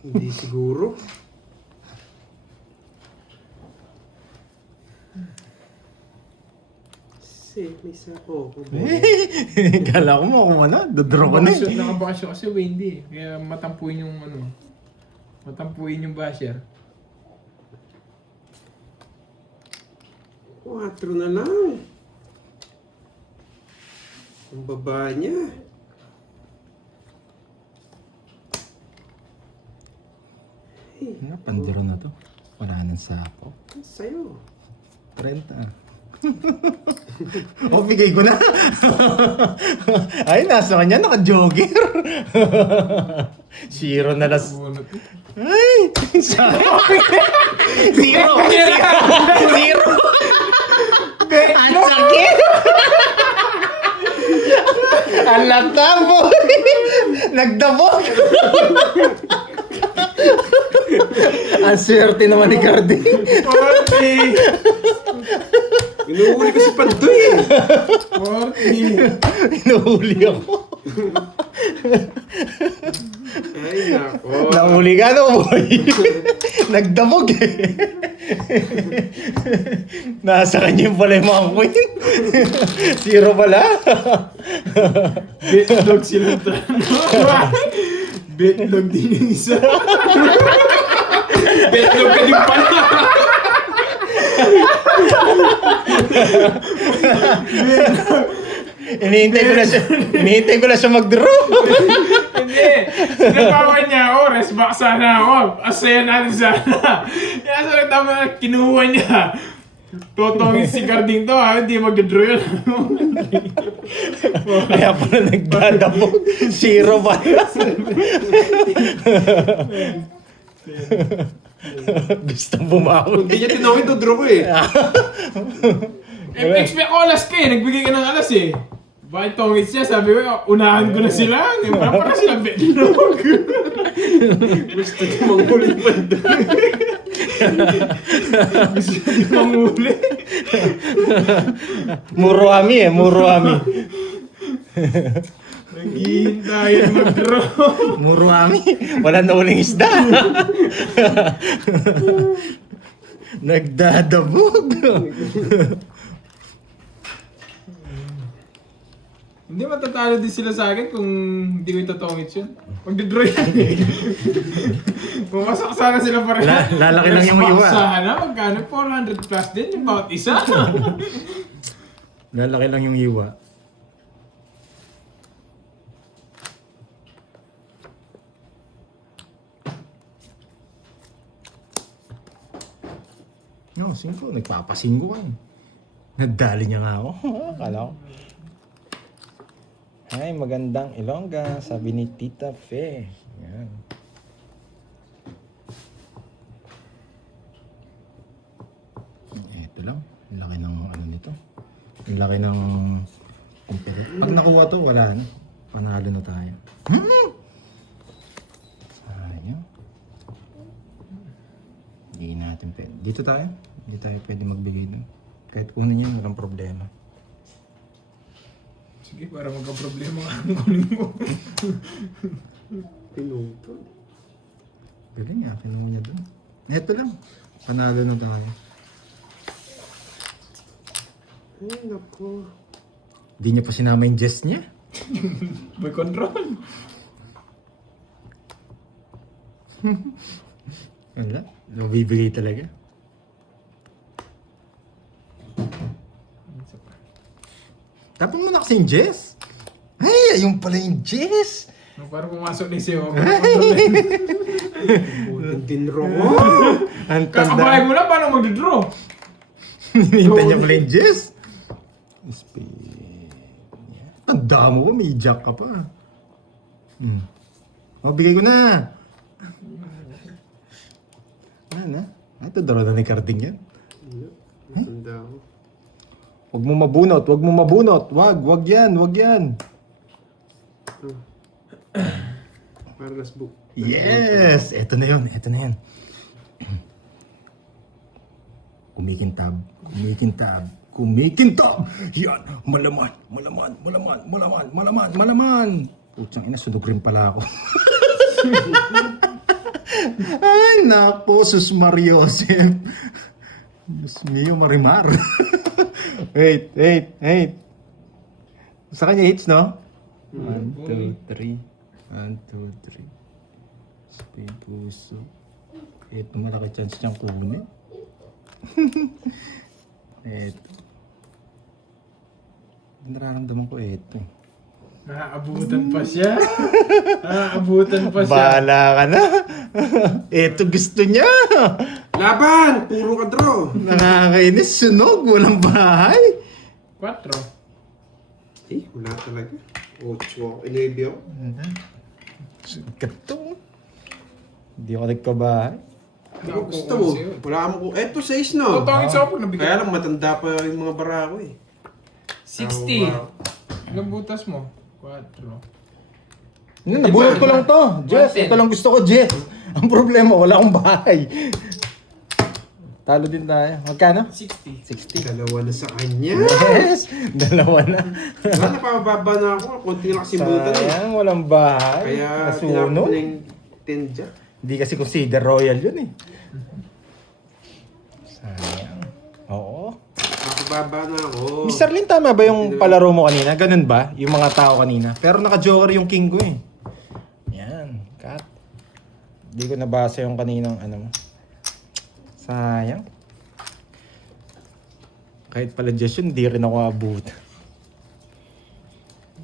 Hindi siguro. Safe, may sako ako. Kala ko makuha na. Dodraw ka na eh. Nakabakasyon kasi windy eh. Kaya matampuin yung matampuin yung basher. 4 na lang. Ang baba niya. Pandiro na to. Wala nang sako. Sa'yo. 30. O, bigay ko na. Ay, nasa kanya, naka-jogger. Zero na las. Bunot eh. Ay! Zero! Zero! Ang sakit! Ang laptop, boy! Nagdabog! Ang swerte naman ni Cardi. Forty! Inuuli ko si Pandoy eh. 40! Inuhuli ako. Ay, nako. Nahuli ka no, boy. Nagdabog eh. Nasa kanya yung pala yung mga queen. Zero pala. Bitlog sila tanong. Bitlog din yung isa. Bitlog ka din pala. Inihintay ko na siya mag-draw. Hindi. Sinapawan niya ako. Rest back sana ako. Asaya natin sana. Kaya sa tama na kinuha niya. Totongin si Carding to ha. Hindi mag-draw yun. Kaya pala nagdadabog. Zero pala. Gusto bumawi. Hindi niya tinawin to draw ko eh. Expect ko alas ka eh. Nagbigay ka ng alas eh. Bakit tongits niya? Sabi ko, unahan ko na sila. Para sila betlog. Gusto niya manghuli Pandoy. Gusto niya manghuli. Muruami eh, muruami. Naghihintayin mag-draw. Muruami. Wala na uling isda. Nagdadabog. Hindi matatalo din sila sa akin kung hindi ko itotongits yun. Magdi-draw yan eh. Pumasok sana sila pareha. Lalaki lang yung iwa. Sana magkano? 400 plus din yung bawat isa. Lalaki lang yung iwa. No, 5. Nagpapasinggo ka eh. Nadali niya nga ako. Akala ko. Ay, magandang Ilongga, sabi ni Tita Fe. Yan. Ito lang. Ang laki ng ano nito. Ang laki ng compare. Pag nakuha to, wala na. Panalo na tayo. Sayang. Hindi natin pwede. Dito tayo. Hindi tayo pwede magbigay nun. Kahit kunin niya, walang problema. Sige, para magka-problema ka ang kunin mo. Pinuto. Galing nga, kinuha niya dun. Ito lang. Panalo na tayo. Ay, nako. Hindi niya pa sinama yung Jess niya. May control. Wala. Mabibigay talaga. Tapos mo na kasi yung Jess. Ay, ayun pala yung Jess. Para pumasok na siya. Buting dinro ko. Ang Kakabalay tanda. mo lang, paano mag-draw? Hinihintay niya pala yung Jess. Tanda mo ba? May jack ka pa. Bigay ko na. Ano? Ito, daro na ni Carding yan. Tanda ko. Huwag mo mabunot, huwag mo mabunot. Wag yan, wag yan. Para last book. Yes! Eto na yun, eto na yun. Kumikintab, kumikintab, kumikintab! Yan! Malaman, malaman, malaman, malaman, malaman, malaman! Putsang ina, sunog rin pala ako. Ay, napo, sus Mariosep. Diyos mio, Marimar. Wait. Sa kanya hits, no? 1, 2, 3. 1, 2, 3. Spade puso. Ito, malaki chance niyang kunin. Ito. Nararamdaman ko ito. Naaabutan pa siya. Naaabutan pa siya. Bahala ka na. Ito gusto niya. Laban! Puro ka draw. Nakakainis, sunog, walang bahay. 4. Eh, wala talaga. 8 ako. 11 ako. Gato. Hindi ako nagkabahay. Ano gusto mo? Wala mo. Eto, 6 no. Totongits ako pag nabigay. Kaya lang matanda pa yung mga bara ko eh. 60. Ilang butas mo? 4. Nabulot ko lang to. Jess, 110. ito lang gusto ko, Jess. Ang problema, wala akong bahay. Talo din tayo. Magkano? 60. 60. Dalawa na sa kanya. Yes! Dalawa na. Wala, napapababa na ako. Konti lang kasi buta na eh. Sayang, walang bahay. Kaya tinapon Nasunog. na yung 10 dyan. Hindi kasi consider royal yun eh. Sayang. Oo. Napababa na ako. Mr. Lin, tama ba yung palaro mo kanina? Ganun ba? Yung mga tao kanina? Pero naka-joker yung king ko eh. Yan. Cut. Hindi ko nabasa yung kaninang ano mo. Sayang. Kahit pala Diyos yun, hindi rin ako abot.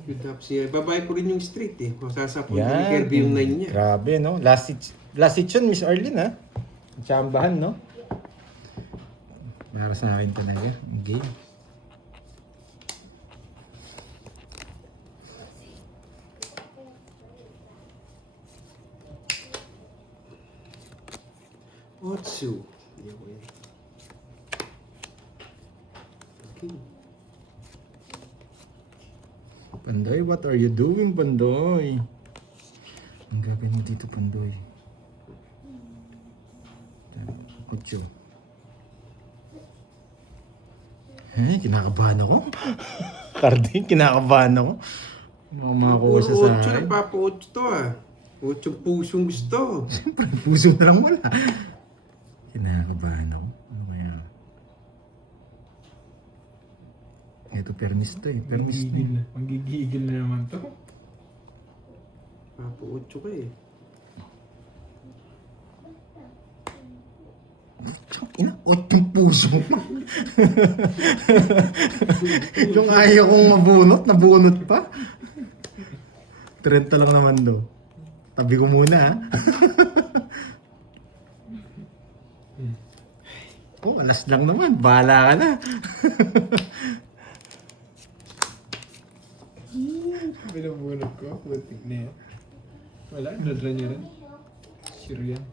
Good up siya. Babae ko rin yung street eh. Masasapon ko ni Yan. Kirby yung 9 niya. Grabe, no? Last hit yun, Miss Arlene, ha? Tsambahan, no? Para sa akin talaga. Ang game. Otsu. Hindi ako yan. Okay. Pandoy, what are you doing, Pandoy? Ang gagawin mo dito, Pandoy. Ocho. Eh, kinakabahan ako. Carding, kinakabahan ako. Ano makakuha siya sa 8 akin? nagpapa-8 to ah. 8 pusong gusto. Puso na lang wala. Kinakabahan ako. Ano kaya? Ito, permis to eh. Permis to eh. Magigigil na. Magigigil na naman to. Papa-8 ka eh. Ina, 8 puso. Yung ayaw kong mabunot, nabunot pa. 30 lang naman do. Tabi ko muna ha. Oh, alas lang naman. Bahala ka na. Binabunod ko. Butik na yan. Wala, nadra niya rin. Sure yan.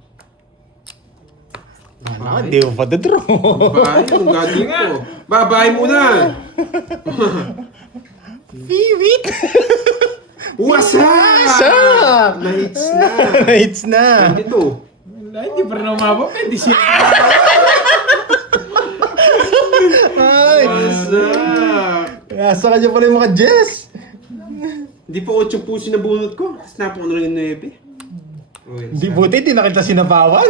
Wala, hindi mo pa draw. Babae, anong gagawin ko? Babae muna! Vivid! Wasak! Wasak! Na-hits na. Hits na. Dito. Wala, hindi pa rin umabot. Hindi siya. Ay! Wasak! Nasa kanya pala yung mga Jess. Hindi pa 8 puso na bunot ko. Snap ko na lang yung 9. Hindi buti, hindi nakita sinabawan.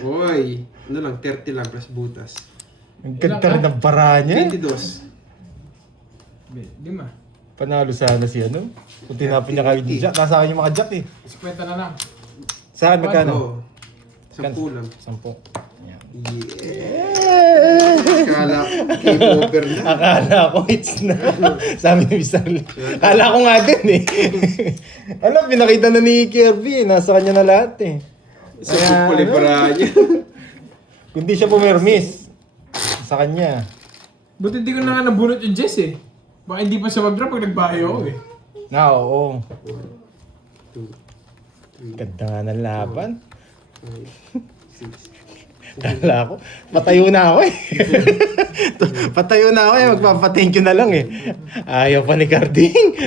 Uy, ano lang, 30 lang plus butas. Ang ganda rin ng bara niya. 22. 5. Panalo sana si ano. Kung tinapin niya kayo jack. Nasa akin yung mga jack eh. 50 na lang. Sa akin magkano? Oo. 10 lang. 10. Yan. Yeah! Kala ko, game over na. Akala ko it's na. Sabi ni Mr. Lee. Akala ko nga din eh. Alam, pinakita na ni Kirby eh. Nasa kanya na lahat eh. Sa football yung para niya. Kung di siya pumirmis. Sa kanya. Buti hindi ko na nga nabunot yung Jess eh. Baka hindi pa siya mag-drop pag nagbahay ako eh. Na, oo. 2, 3, Ganda nga ng laban. 5, 6. Kala ko, patayo na ako eh. Patayo na ako eh, magpapa-thank you na lang eh. Ayaw pa ni Carding.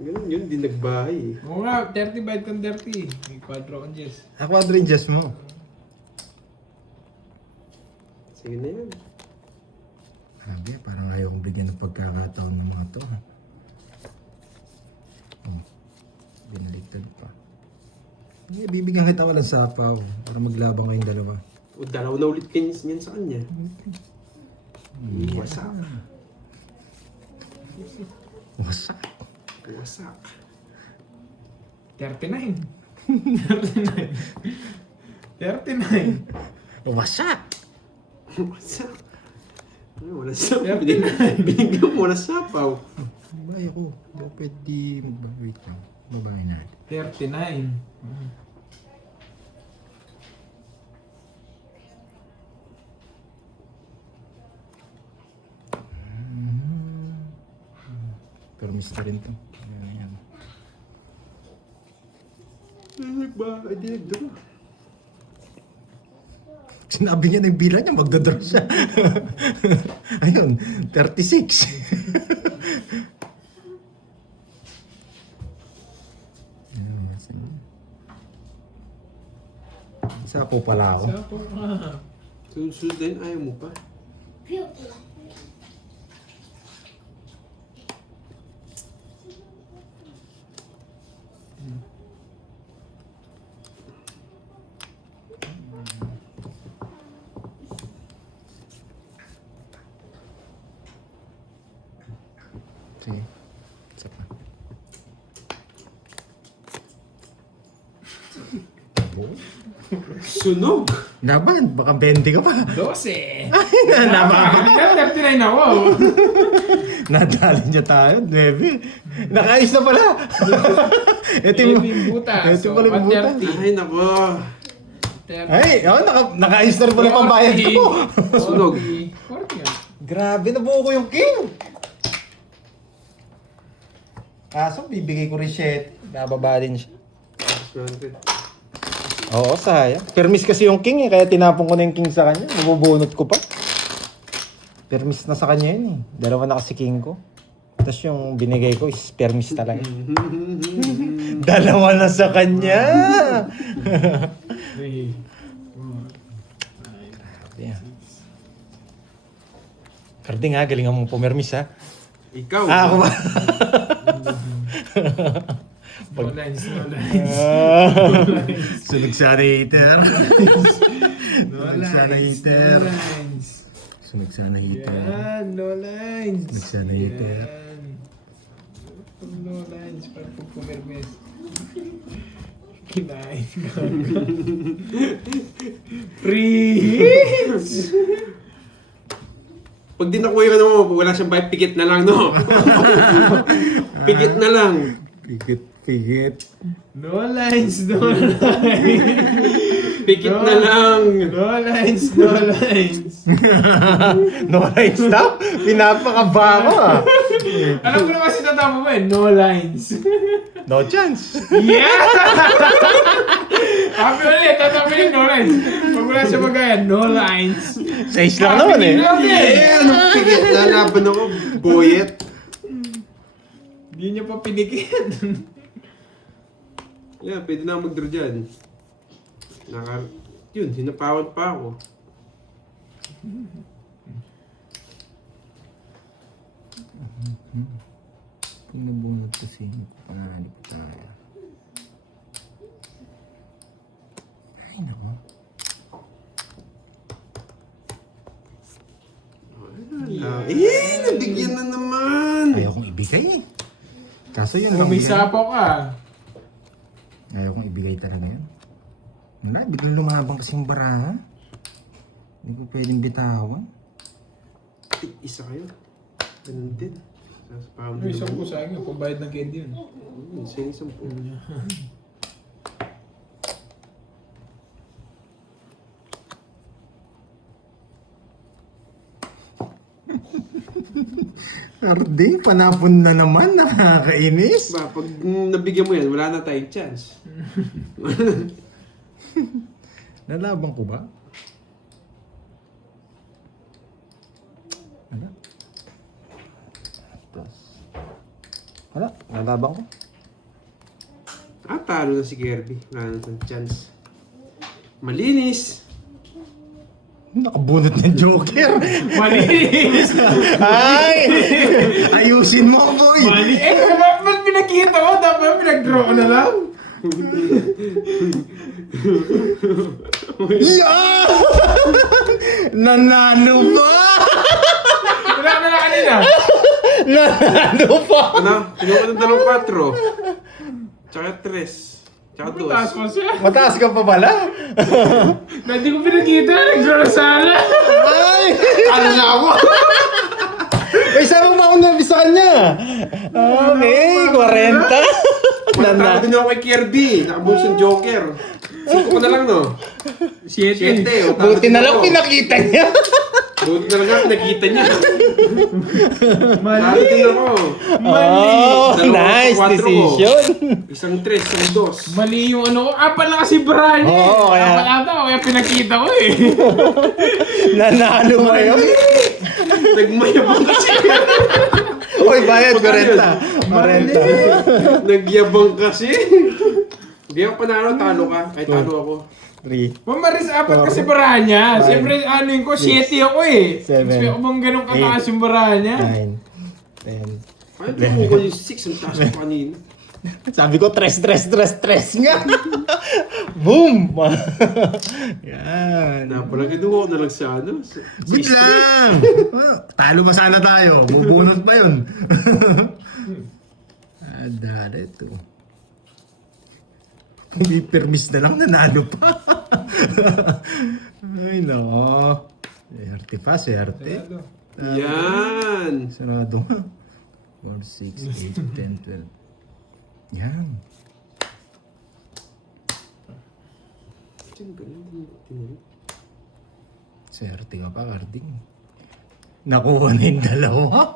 Ganun yun, di nagbahay eh. Oo nga, 30 by 30. May quadro ang Jess. Ako rin just mo. Sige na yan. Sabi, parang ayaw kong bigyan ng pagkakataon ng mga to. Ha? Oh, binaligtad pa. Hindi, bibigyan kita walang sapaw para maglabang kayong dalawa. O, dalaw na ulit kayo niyan sa kanya. Wasak. Wasak. Wasak. 39. 39. 39. Wasak! Wasak. Ay, wala sapaw. Binigyan mo wala sapaw. Babae ko. Hindi ako pwede mag-wait lang. Babae natin. 39. Pero mister rin to. Ayan. Ay, nagbahay, di nagdraw. Sinabi niya ng bilang niya, magdadraw siya. Ayun, 36. Sapo pala ako. Sapo ka. Sunod din, ayaw mo pa. Sige. Isa pa. Sunog! Laban, baka 20 ka pa. 12. Laban. 39 ako. Nadali niya tayo, 9. Nakaayos na pala. Ito Ito yung butas. Ito pala yung butas. 130. Ay, nako. Ay, nakaayos na rin pala pang bayad ko. Sunog. 40 nga. Grabe, nabuo ko yung king. Kaso, bibigay ko rin 7. Bababa din siya. Oo, sayang. Permis kasi yung king eh, kaya tinapon ko na yung king sa kanya. Mabubunot ko pa. Permis na sa kanya yun eh. Dalawa na kasi king ko. Tapos yung binigay ko is permis talaga. Dalawa na sa kanya! Grabe ah. Karding ha, galingan mong pumermis ha. Ikaw. Ako ba? No lines, no lines. Sunog sa hater. No lines, no lines. Sunog sa hater. Yan, no lines. Sunog sa hater. Yan. No lines, para po pumirmes. Kinain ka. Free hits! Pag di nakuha ka mo, wala siyang bike, pikit na lang, no? Pikit na lang. Pigit. No lines, no lines. Pikit na lang. No lines, no lines. No line stop? Pinapakaba ko ah. Alam ko naman sinatama mo eh, no lines. No chance. Yeah! Happy ulit, tatama yung no lines. Pag wala siya magaya, no lines. 6 lang naman eh. Eh, anong pikit? Lalaban ako, boyet. Hindi niya pa pinikit. Yeah, pwede na ako mag-draw dyan. Yun, hinapawan pa ako. Kung nabunod kasi, panalo pa tayo. Ay, nako. Nabigyan na naman. Ayaw kong ibigay eh. Kaso yun lang. May yan. sapo ka. Ayaw kong ibigay talaga yun. Wala, biglang lumabang kasi yung baraha. Hindi ko pwedeng bitawan. Isa kayo. Ganun din. Sasapawan May din isang naman. po sa akin, pambayad ng candy yun. Isa yung 10. Ardi, panapon na naman. Nakakainis. Ba, pag nabigyan mo yan, wala na tayong chance. Nalabang ko ba? Wala. Wala, nalabang ko. Talo na si Kirby. Wala na tayong chance. Malinis. Nakabunot ng Joker. Malinis! Ay! Ayusin mo, boy! Mali! Ba't pinakita ko? Dapat pinag-draw ko na lang. Yeah! Nanalo pa! Wala na lang kanina. Nanalo pa! Ano? Kinuha ko ng 4. Tsaka 3. Tsaka 2. Mataas pa siya. Mataas ka pa pala? Na hindi ko pinakita. Nag-draw na sana. Ay! Ano na ako? May sama pa akong nabi sa kanya. Okay, 40. Matalo din ako kay Kirby. Nakabulsa yung Joker. 5 ko na lang, no? 7. Buti na lang pinakita niya. Buti na lang nga, nakita niya. Mali. Talo din ako. Oh, nice decision. Isang 3, isang 2. Mali yung ano ko. Pala kasi Brian eh. Oo, kaya- Apat ata ko, kaya pinakita ko eh. Nanalo mo yun. Nagmayabang kasi. Uy, bayad, 40. Nagyabang kasi. Hindi ako panalo, talo ka. Kahit talo ako. 3, Mamaris, apat Four, kasi bara niya. five, Siyempre, ano yun ko, six, 7 ako eh. seven, Expect ko bang ganun kataas yung bara niya? 9, 10. Ay, ito ko yung 6 ang taas ko kanina. Sabi ko, tres nga. Boom! Yan. Napalagay doon ako na lang sa ano. Wait lang! Talo ba sana tayo? Bubunot pa yun. Dali ito. Kung ipermis na lang, nanalo pa. Ay, no. Swerte pa, swerte. Yan! Sarado nga. 4, 6, 8, 10, 12. Yan. Swerte ka pa, Carding. Nakuha na yung dalawa.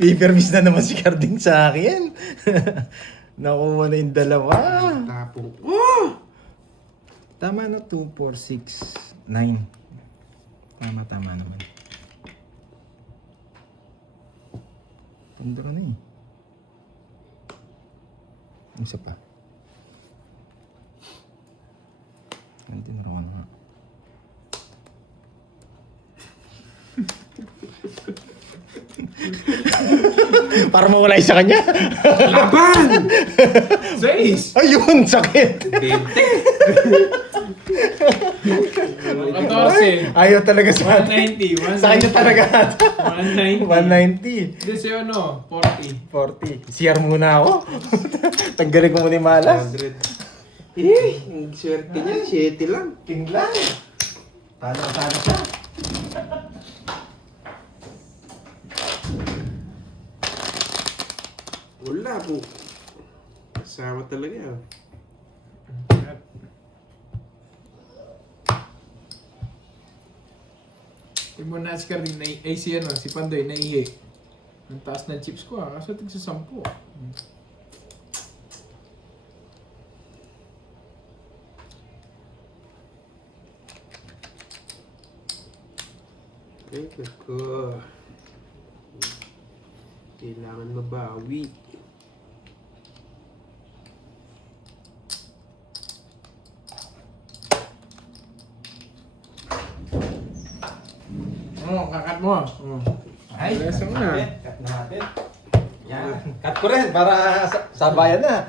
Ipermis na naman si Carding sa akin. Nakuha na yung dalawa. Tapong. Oh! Tama na, 2, 4, 6, 9. Tama naman. Tanda ka na eh. Isa pa. Tinuro ka na nga. Para mawala yung sa kanya. Laban! 6! Ayun, sakit. 14. Ayaw talaga sa atin. 190. Sa kanya talaga. 190. 190. Hindi siya ano, 40. 40. CR muna ako. Tanggalin ko muna yung malas. 100. Ang swerte niya, 7 lang. King lang. Talo siya. Wala po. Kasama talaga. Yung mo na si Carding, si ano, si Pandoy, naihi. Ang taas ng chips ko kaso tig sa 10. Ay, naku. Kailangan mabawi. Kakat mo. Ay, Leso na. cut natin. Yan. Cut ko rin para sabayan na.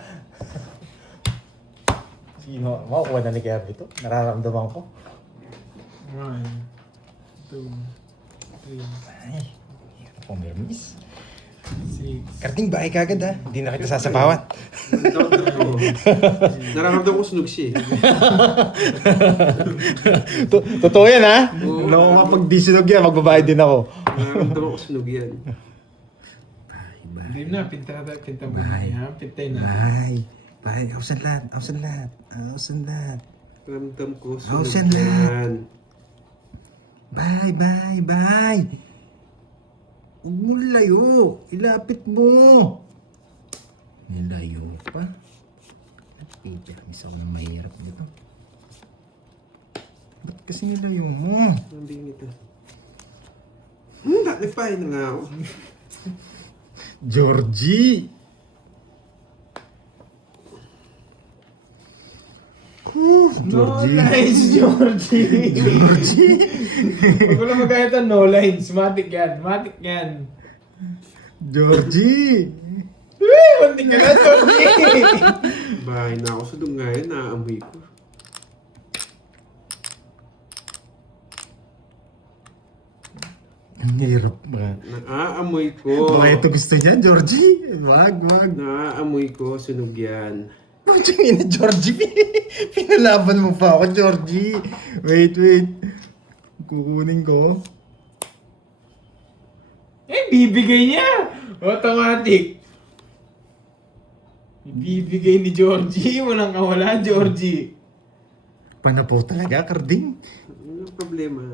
Sino? Makukuha na ni Kirby to. Nararamdaman ko. 1, 2, 3, Ay, pumirmis. 6. Karting bahay kagad ha. Hindi na kita sasabawan. Nararamdaman ko sunog siya eh. Totoo yan ha? Oo. Nung kapag di sinog yan, magbabayad din ako. Nararamdaman ko sunog yan. Hindi na, pinta mo na Bye. yan. Pintay na. Bye. Bye. Ausan lahat. Ausan lahat. Ausan lahat. Nararamdaman ko sunog siya na. yan. Bye, bye, bye. Huwag mo layo. Ilapit mo. Nilayo pa. Ipermis ako ng mahirap dito. Ba't kasi nilayo mo? Ang bingit ito. Nagpahin na nga ako. Georgie! No lines, Georgie. Georgie! Huwag ko lang magkaya ito, no lines. Matik yan. Matik yan. Georgie! Uy, muntik ka na, Georgie. Bahay na ako sa dungayan, naaamoy ko. Ang hirap ba? Naaamoy ko. Baka ito gusto niya, Georgie? Wag. Naaamoy ko, sunog yan. Putsang ina, Georgie. Pinalaban mo pa ako, Georgie. Wait. Kukunin ko. Eh, bibigay niya. Automatic. Bibigay ni Georgie. Walang kawala, Georgie. Panapaw talaga, Carding. Ano problema?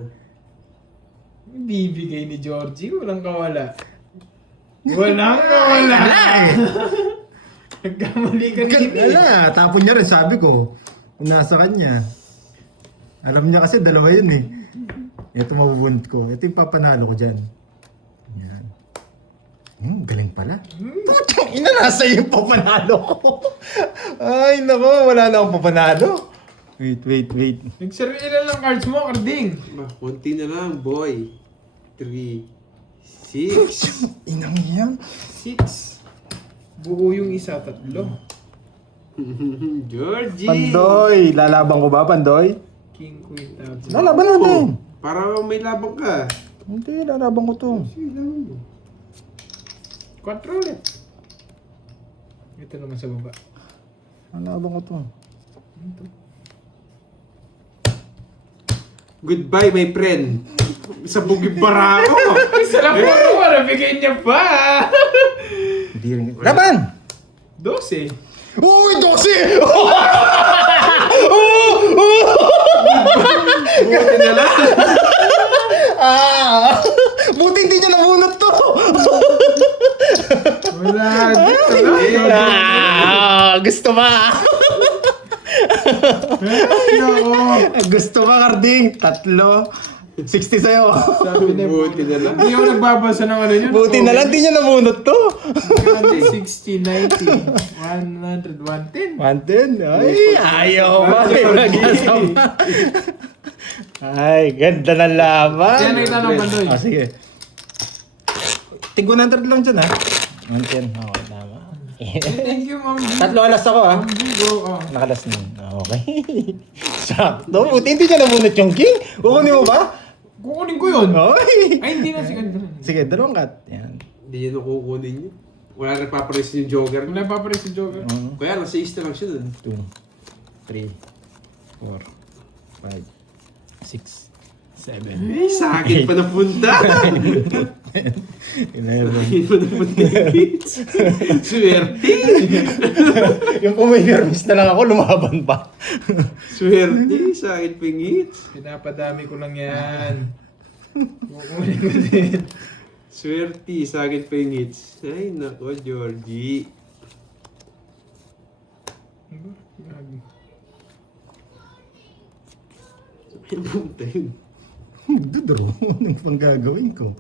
Bibigay ni Georgie. Walang kawala. Walang kawala. Nagkamali ka din eh. Wala, tapon niya rin, sabi ko. Kung nasa kanya. Alam niya kasi, dalawa yun eh. Ito mabubunod ko. Ito yung papanalo ko dyan. Yan. Galing pala. Putang ina, nasa yung papanalo ko. Ay, nako, wala na akong papanalo. Wait. Nagsarili ilan lang cards mo, Carding? Konti na lang, boy. 3, 6. Inang yan. 6. Buo yung isa, 3. Georgie! Pandoy! Lalaban ko ba, Pandoy? King, Queen, Tab. Lalaban natin. Para may labang ka. Hindi, lalaban ko to. Sige, laban mo. 4 ulit. Ito naman sa baba. Lalaban ko to. Goodbye, my friend. Sa bugib bara ako. Isa lang po ako, nabigay niya pa. Hindi rin. Laban! 12. Uy, 12! Buti na lang. Buti hindi niya nabunot to! Wala, dito lang. Gusto ba? Gusto ba, Carding? 3. 60 sa'yo. Sabi niya, Buti na lang. hindi ako nagbabasa ng ano yun. Buti na lang, di niya nabunot to. 60, 90, 100, 110. 110? Ay, ayaw ba? Ay, ganda ng laban. Yan ang itanong, Pandoy. Sige. Tig 100 lang dyan, ha? 110. Okay, tama. Thank you, Ma'am G. 3 alas ako, ha? Ma'am G, go. Nakalas na. Okay. Sakto. Buti hindi niya nabunot yung king. Kukunin mo ba? Kukunin ko yun. Oy! Ay, hindi na. Sige. Sige, 2 cut. Yan. Hindi yun nakukunin nyo. Wala rin papares yung Joker. Wala pa pa rin si Joker. Kaya lang, 6 na lang siya dun. 2, 3, 4, 5, 6, 7, Eh, sa akin pa napunta. 11. Akin pa napunta yung hits. Swerte. Yung pumayarmis na lang ako, lumaban pa. Swerte. Sa akin pa yung hits. Pinapadami ko lang yan. Kukunin ko din. Swerte. Sa akin pa yung hits. Ay, nako, Georgie. Ay, pumunta yun. Dudro, anong pang gagawin ko?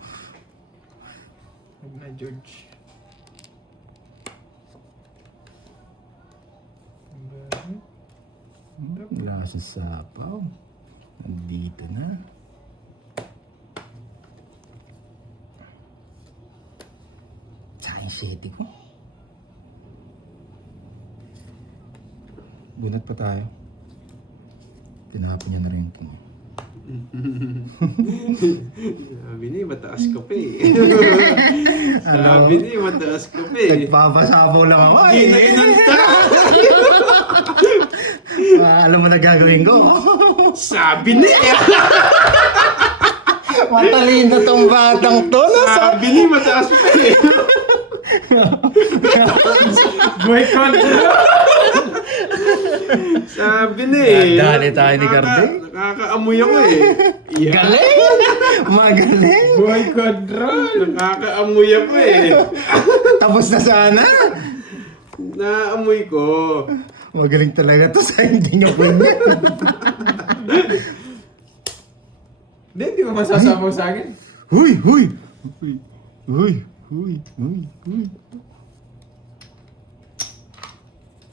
Huwag na, George. Wala sa sapaw. Nandito na. Sayang shitty ko. Bunat pa tayo. Tinapon niya na rin yung king. Sabi niya, mataas ka pa eh. Sabi niya, mataas ka pa eh. Nagpapasapaw lang ako. Hindi na inanta. Alam mo na gagawin ko. Sabi niya. Matalino tong batang to. Sabi niya, mataas pa eh. Boycott! Sabi niya eh. Dali tayo ni Carding. Nakakaamoy ako eh. Yeah. Galing! Magaling! Boycott roll! Nakakaamoy ako eh. Tapos na sana! Naamoy ko. Magaling talaga to sa hindi nga pwede. Hindi ko masasabaw sa akin. Huy! Huy! Huy! Huy! Huy! Huy! Huy!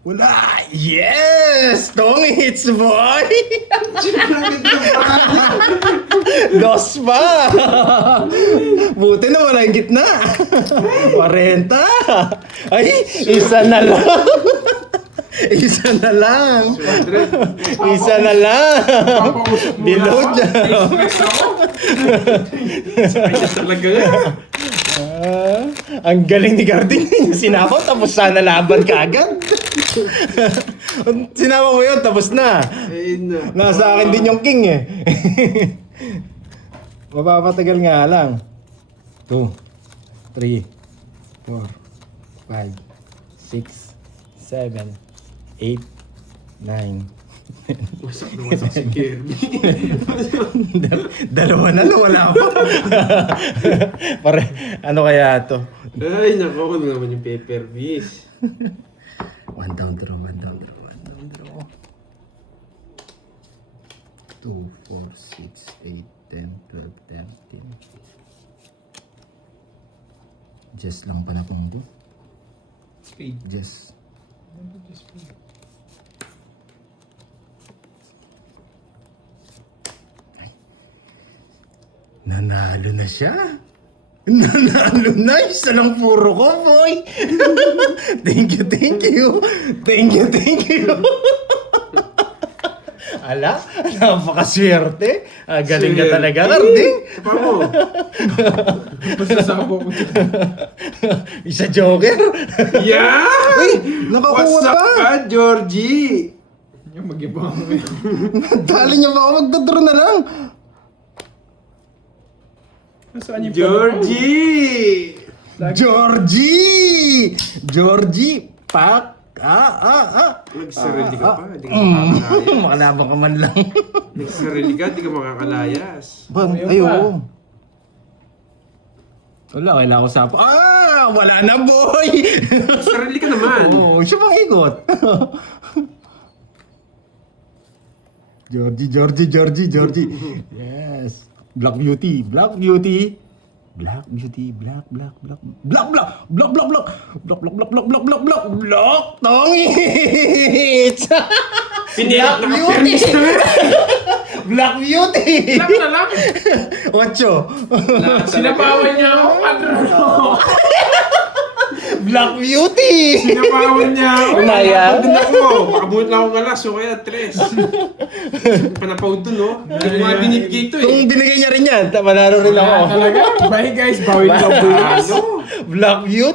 Wala! Yes! Tong hits, boy! Dos pa! Buti na wala yung gitna. 40! Ay! Isa na lang! Isa na lang! 200. Isa na lang! Papausap mo Diload lang niya. ako. Stress ako. Kaya talaga yan. Ang galing ni Carding. Sinapaw tapos sana laban ka agad. Sinapaw mo yun tapos na. Eh, na. Nasa akin din yung king eh. Mapapatagal nga lang. 2, 3, 4, 5, 6, 7, 8, 9. Wasak na wasak si Kirby. Dalawa na lang, wala pa. Pare, ano kaya to? Ay, nako, ano naman yung paper fish. One down draw, one down draw, one down draw. 2, 4, 6, 8, 10, 12, 13. Just lang pala kung do. Speed. Just. Nanalo na siya. Nanalo na. Isa lang puro ko, boy. Thank you, thank you. Thank you, thank you. Ala, napakaswerte. Galing ka talaga, Carding. Pa mo. Basta sabo ko. Isa joker. Yeah! Uy, nakakuha What's up pa. ka, Georgie? Yung mag-ibang mo yun. Dali niya ba ako magdodro na lang? Nasaan yung Georgie! Georgie! Georgie! Pak! Nagsarili ka pa, di ka makakalayas. Makalabang ka man lang. Nagsarili ka, di ka makakalayas. Bang, Ayun ay pa. oo. Wala, kailangan ko sa... wala na, boy! Nagsarili ka naman. Oo, siya pang ikot. Georgie. Yes. Black Beauty. Black Beauty. Black Beauty. Black. Tongits! Piniyak na Beauty! Black Beauty! Lang na lang. 8. Sinabawan niya ako, Padro. Black Beauty! Sinabawan niya ako. Naya? Doon ako, makabunot na akong alas, o kaya 3. Panapaw dun, no? Hindi ko nga binibigay ito eh. Kung binigay niya rin yan, manalo rin ako. Talaga. Bye guys, bawin ka bulas. Ano? Black Beauty!